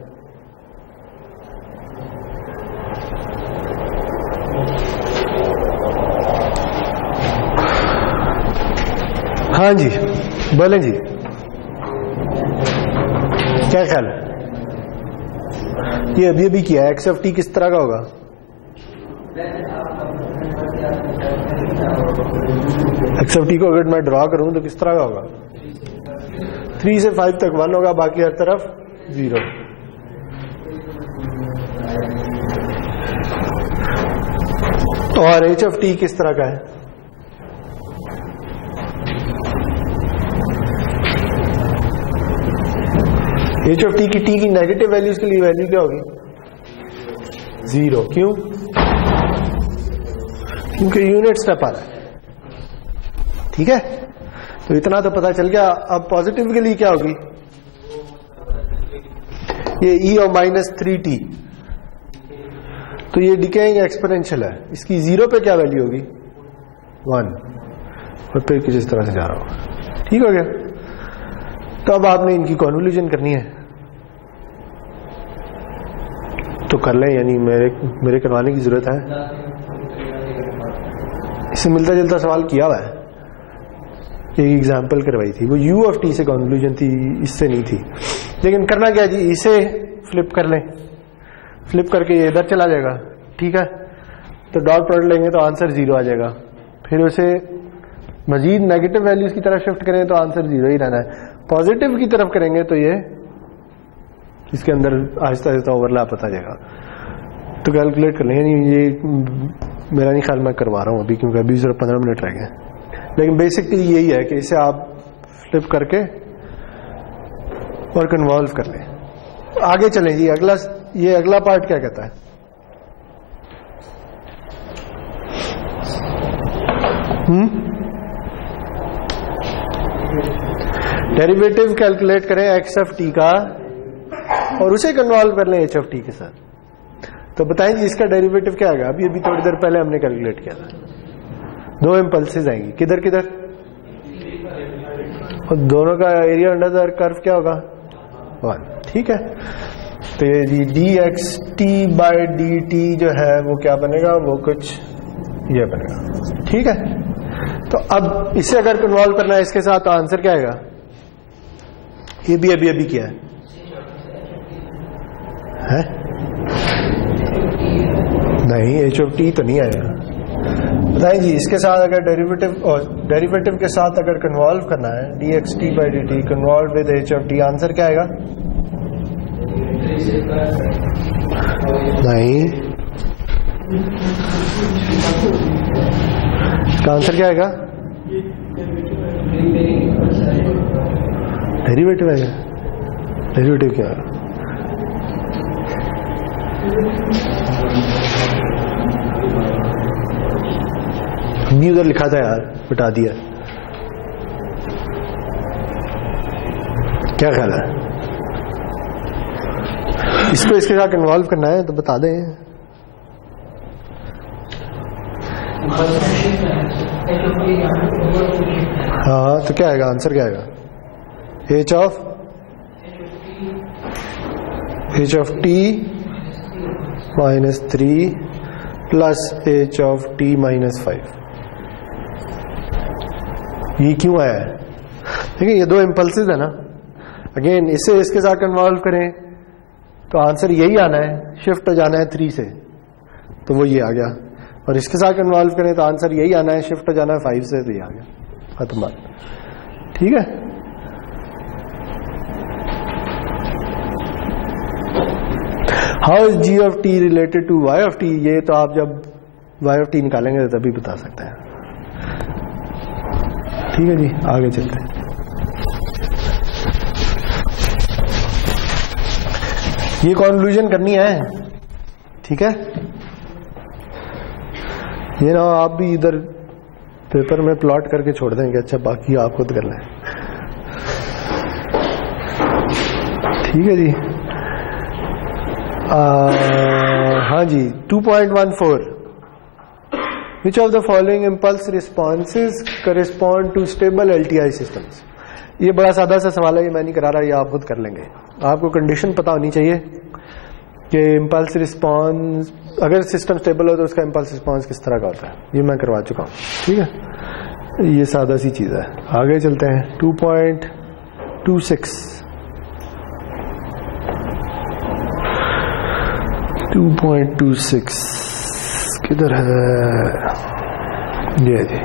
हाँ जी, बोलें जी, क्या ख्याल है? ये अभी अभी किया, एक्स ऑफ टी किस तरह का होगा? एक्स ऑफ टी को अगर मैं ड्रॉ करूं तो किस तरह का होगा? 3 से 5 तक 1 होगा, बाकी हर तरफ 0। और एच ऑफ टी किस तरह का है? एच ऑफ टी की नेगेटिव वैल्यूज के लिए वैल्यू क्या होगी? 0। क्यों? क्योंकि यूनिट स्टेप आ रहा है। ठीक है, तो इतना तो पता चल गया। अब पॉजिटिव के लिए क्या होगी? ये ई और -3t, तो ये डिकेइंग एक्सपोनेंशियल है, इसकी 0 पे क्या वैल्यू होगी? 1, और फिर कुछ इस तरह से जा रहा होगा। ठीक हो गया। तो अब आपने इनकी कॉन्वोल्यूशन करनी है, तो कर लें, यानी मेरे करवाने की जरूरत है। इससे मिलता जुलता सवाल किया हुआ है, एक एग्जाम्पल करवाई थी, वो u ऑफ t से कॉन्क्लूजन थी, इससे नहीं थी। लेकिन करना क्या जी, इसे फ्लिप कर लें, फ्लिप करके ये इधर चला जाएगा। ठीक है, तो डॉट प्रोडक्ट लेंगे तो आंसर 0 आ जाएगा। फिर उसे मजीद नेगेटिव वैल्यूज की तरफ शिफ्ट करें तो आंसर 0 ही रहना है। पॉजिटिव की तरफ करेंगे तो ये इसके अंदर आहिस्ता आहिस्ता ओवरलैप होता जाएगा। तो कैलकुलेट कर लेंगे। ये मेरा नहीं ख्याल मैं करवा रहा हूँ अभी, क्योंकि अभी सिर्फ 15 मिनट रह गए। लेकिन बेसिकली यही है कि इसे आप फ्लिप करके और कन्वॉल्व कर लें। आगे चलें जी। ये अगला पार्ट क्या कहता है? डेरिवेटिव कैलकुलेट करें एक्स ऑफ टी का और उसे कन्वॉल्व कर लें एच ऑफ टी के साथ। तो बताएं जी इसका डेरिवेटिव क्या आएगा? अभी थोड़ी देर पहले हमने कैलकुलेट किया था। 2 इम्पल्सेस आएंगी, किधर किधर, और दोनों का एरिया अंडर द कर्व क्या होगा? 1। ठीक है, तो ये जी dxt/dt जो है वो क्या बनेगा? वो कुछ ये बनेगा। ठीक है, तो अब इसे अगर कन्वॉल्व करना है इसके साथ तो आंसर क्या आएगा? ये भी अभी किया है? नहीं, एच ऑफ टी तो नहीं आएगा। बताएं जी, इसके साथ अगर डेरिवेटिव के साथ अगर कन्वॉल्व करना है dxt/dt convolve with H of T, answer क्या आएगा? नहीं, इसका आंसर क्या आएगा? डेरिवेटिव आएगा। डेरिवेटिव क्या आएगा? नहीं उधर लिखा था यार, बता दिया। क्या ख्याल है? इसको इसके साथ इन्वॉल्व करना है तो बता दें। हाँ, तो क्या आएगा? आंसर क्या आएगा? H of T -3 plus H of T -5। ये क्यों आया है? देखिए ये 2 इम्पल्सेस है ना। अगेन इसे इसके साथ कन्वॉल्व करें तो आंसर यही आना है, शिफ्ट हो जाना है 3 से, तो वो ये आ गया। और इसके साथ कन्वॉल्व करें तो आंसर यही आना है, शिफ्ट हो जाना है 5 से, तो ये आ गया। खत्म बात। ठीक है, how is g of t related to y of t? ये तो आप जब वाई ऑफ टी निकालेंगे तो तभी बता सकते हैं। ठीक है जी, आगे चलते हैं। ये कॉन्क्लूजन करनी है। ठीक है, ये ना आप भी इधर पेपर में प्लॉट करके छोड़ देंगे। अच्छा, बाकी आप खुद कर लें। ठीक है जी। हाँ जी, 2.14 Which of the following impulse responses correspond to stable LTI systems? ये बड़ा सादा सा सवाल है, ये मैं नहीं करा रहा, ये आप खुद कर लेंगे। आपको कंडीशन पता होनी चाहिए कि इम्पल्स रिस्पॉन्स, अगर सिस्टम स्टेबल हो तो उसका इम्पल्स रिस्पॉन्स किस तरह का होता है, ये मैं करवा चुका हूँ। ठीक है, ये सादा सी चीज है। आगे चलते हैं। 2.26 2.26 किधर है? ये जी,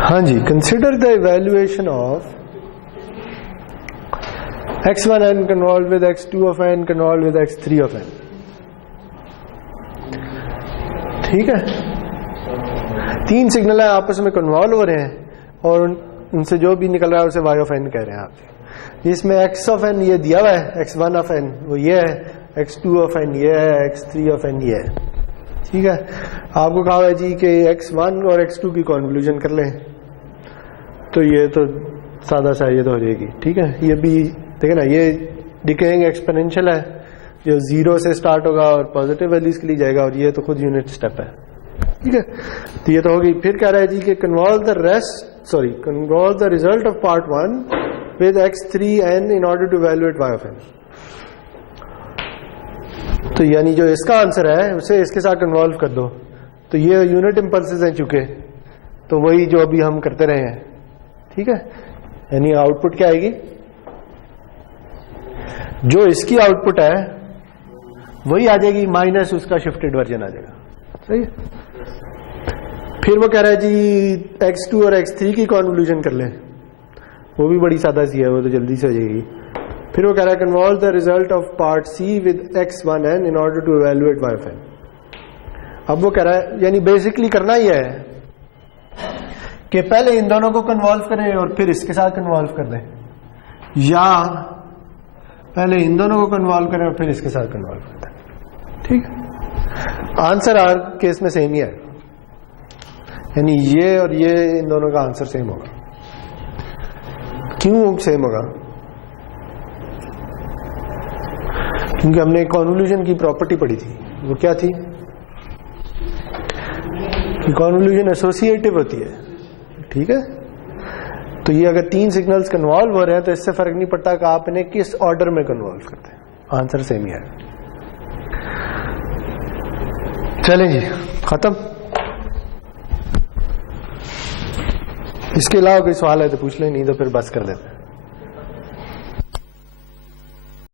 हाँ जी। Consider the evaluation of x1n convolve with x2 of n convolve with x3 of n। ठीक है, 3 सिग्नल है, आपस में कन्वॉल्व हो रहे हैं और उनसे जो भी निकल रहा है उसे y of n कह रहे हैं आप। इसमें x of n ये दिया हुआ है, x1 of n वो ये है, x2 of n ये है, x3 of n ये है। ठीक है, आपको कहा है जी कि x1 और x2 की कॉन्वोल्यूशन कर लें, तो ये तो सादा सा ये तो हो जाएगी। ठीक है, ये भी देखे ना, ये डिकेइंग एक्सपोनेंशियल है जो 0 से स्टार्ट होगा और पॉजिटिव वैल्यूज के लिए जाएगा, और ये तो खुद यूनिट स्टेप है। ठीक है, तो ये तो होगी। फिर कह रहा है जी कि convolve the result of part 1 with x3n in order to evaluate y of n। तो यानी जो इसका आंसर है उसे इसके साथ कन्वॉल्व कर दो, तो ये यूनिट इंपल्सेस हैं चुके, तो वही जो अभी हम करते रहे हैं। ठीक है, यानी आउटपुट क्या आएगी, जो इसकी आउटपुट है वही आ जाएगी माइनस उसका शिफ्टेड वर्जन आ जाएगा। सही है। फिर वो कह रहा है जी x2 और x3 की कॉन्वोल्यूशन कर लें, वो भी बड़ी सादा सी है, वो तो जल्दी से हो जाएगी। फिर वो कह रहा है convolve the result of part C with x1n in order to evaluate y of n। अब वो कह रहा है, यानी बेसिकली करना ही है कि पहले इन दोनों को कन्वॉल्व करें और फिर इसके साथ कन्वॉल्व कर दें, या पहले इन दोनों को कन्वॉल्व करें और फिर इसके साथ कन्वॉल्व कर दें। ठीक है, आंसर हर केस में सेम ही है, यानी ये और ये इन दोनों का आंसर सेम होगा। क्यों सेम होगा? क्योंकि हमने कॉन्वोल्यूशन की प्रॉपर्टी पढ़ी थी, वो क्या थी कि कॉन्वोल्यूशन एसोसिएटिव होती है। ठीक है, तो ये अगर 3 सिग्नल्स कन्वॉल्व हो रहे हैं तो इससे फर्क नहीं पड़ता कि आप इन्हें किस ऑर्डर में कन्वॉल्व करते हैं, आंसर सेम ही है। चलें जी, खत्म। इसके अलावा कोई सवाल है तो पूछ लें, नहीं तो फिर बस कर देते हैं।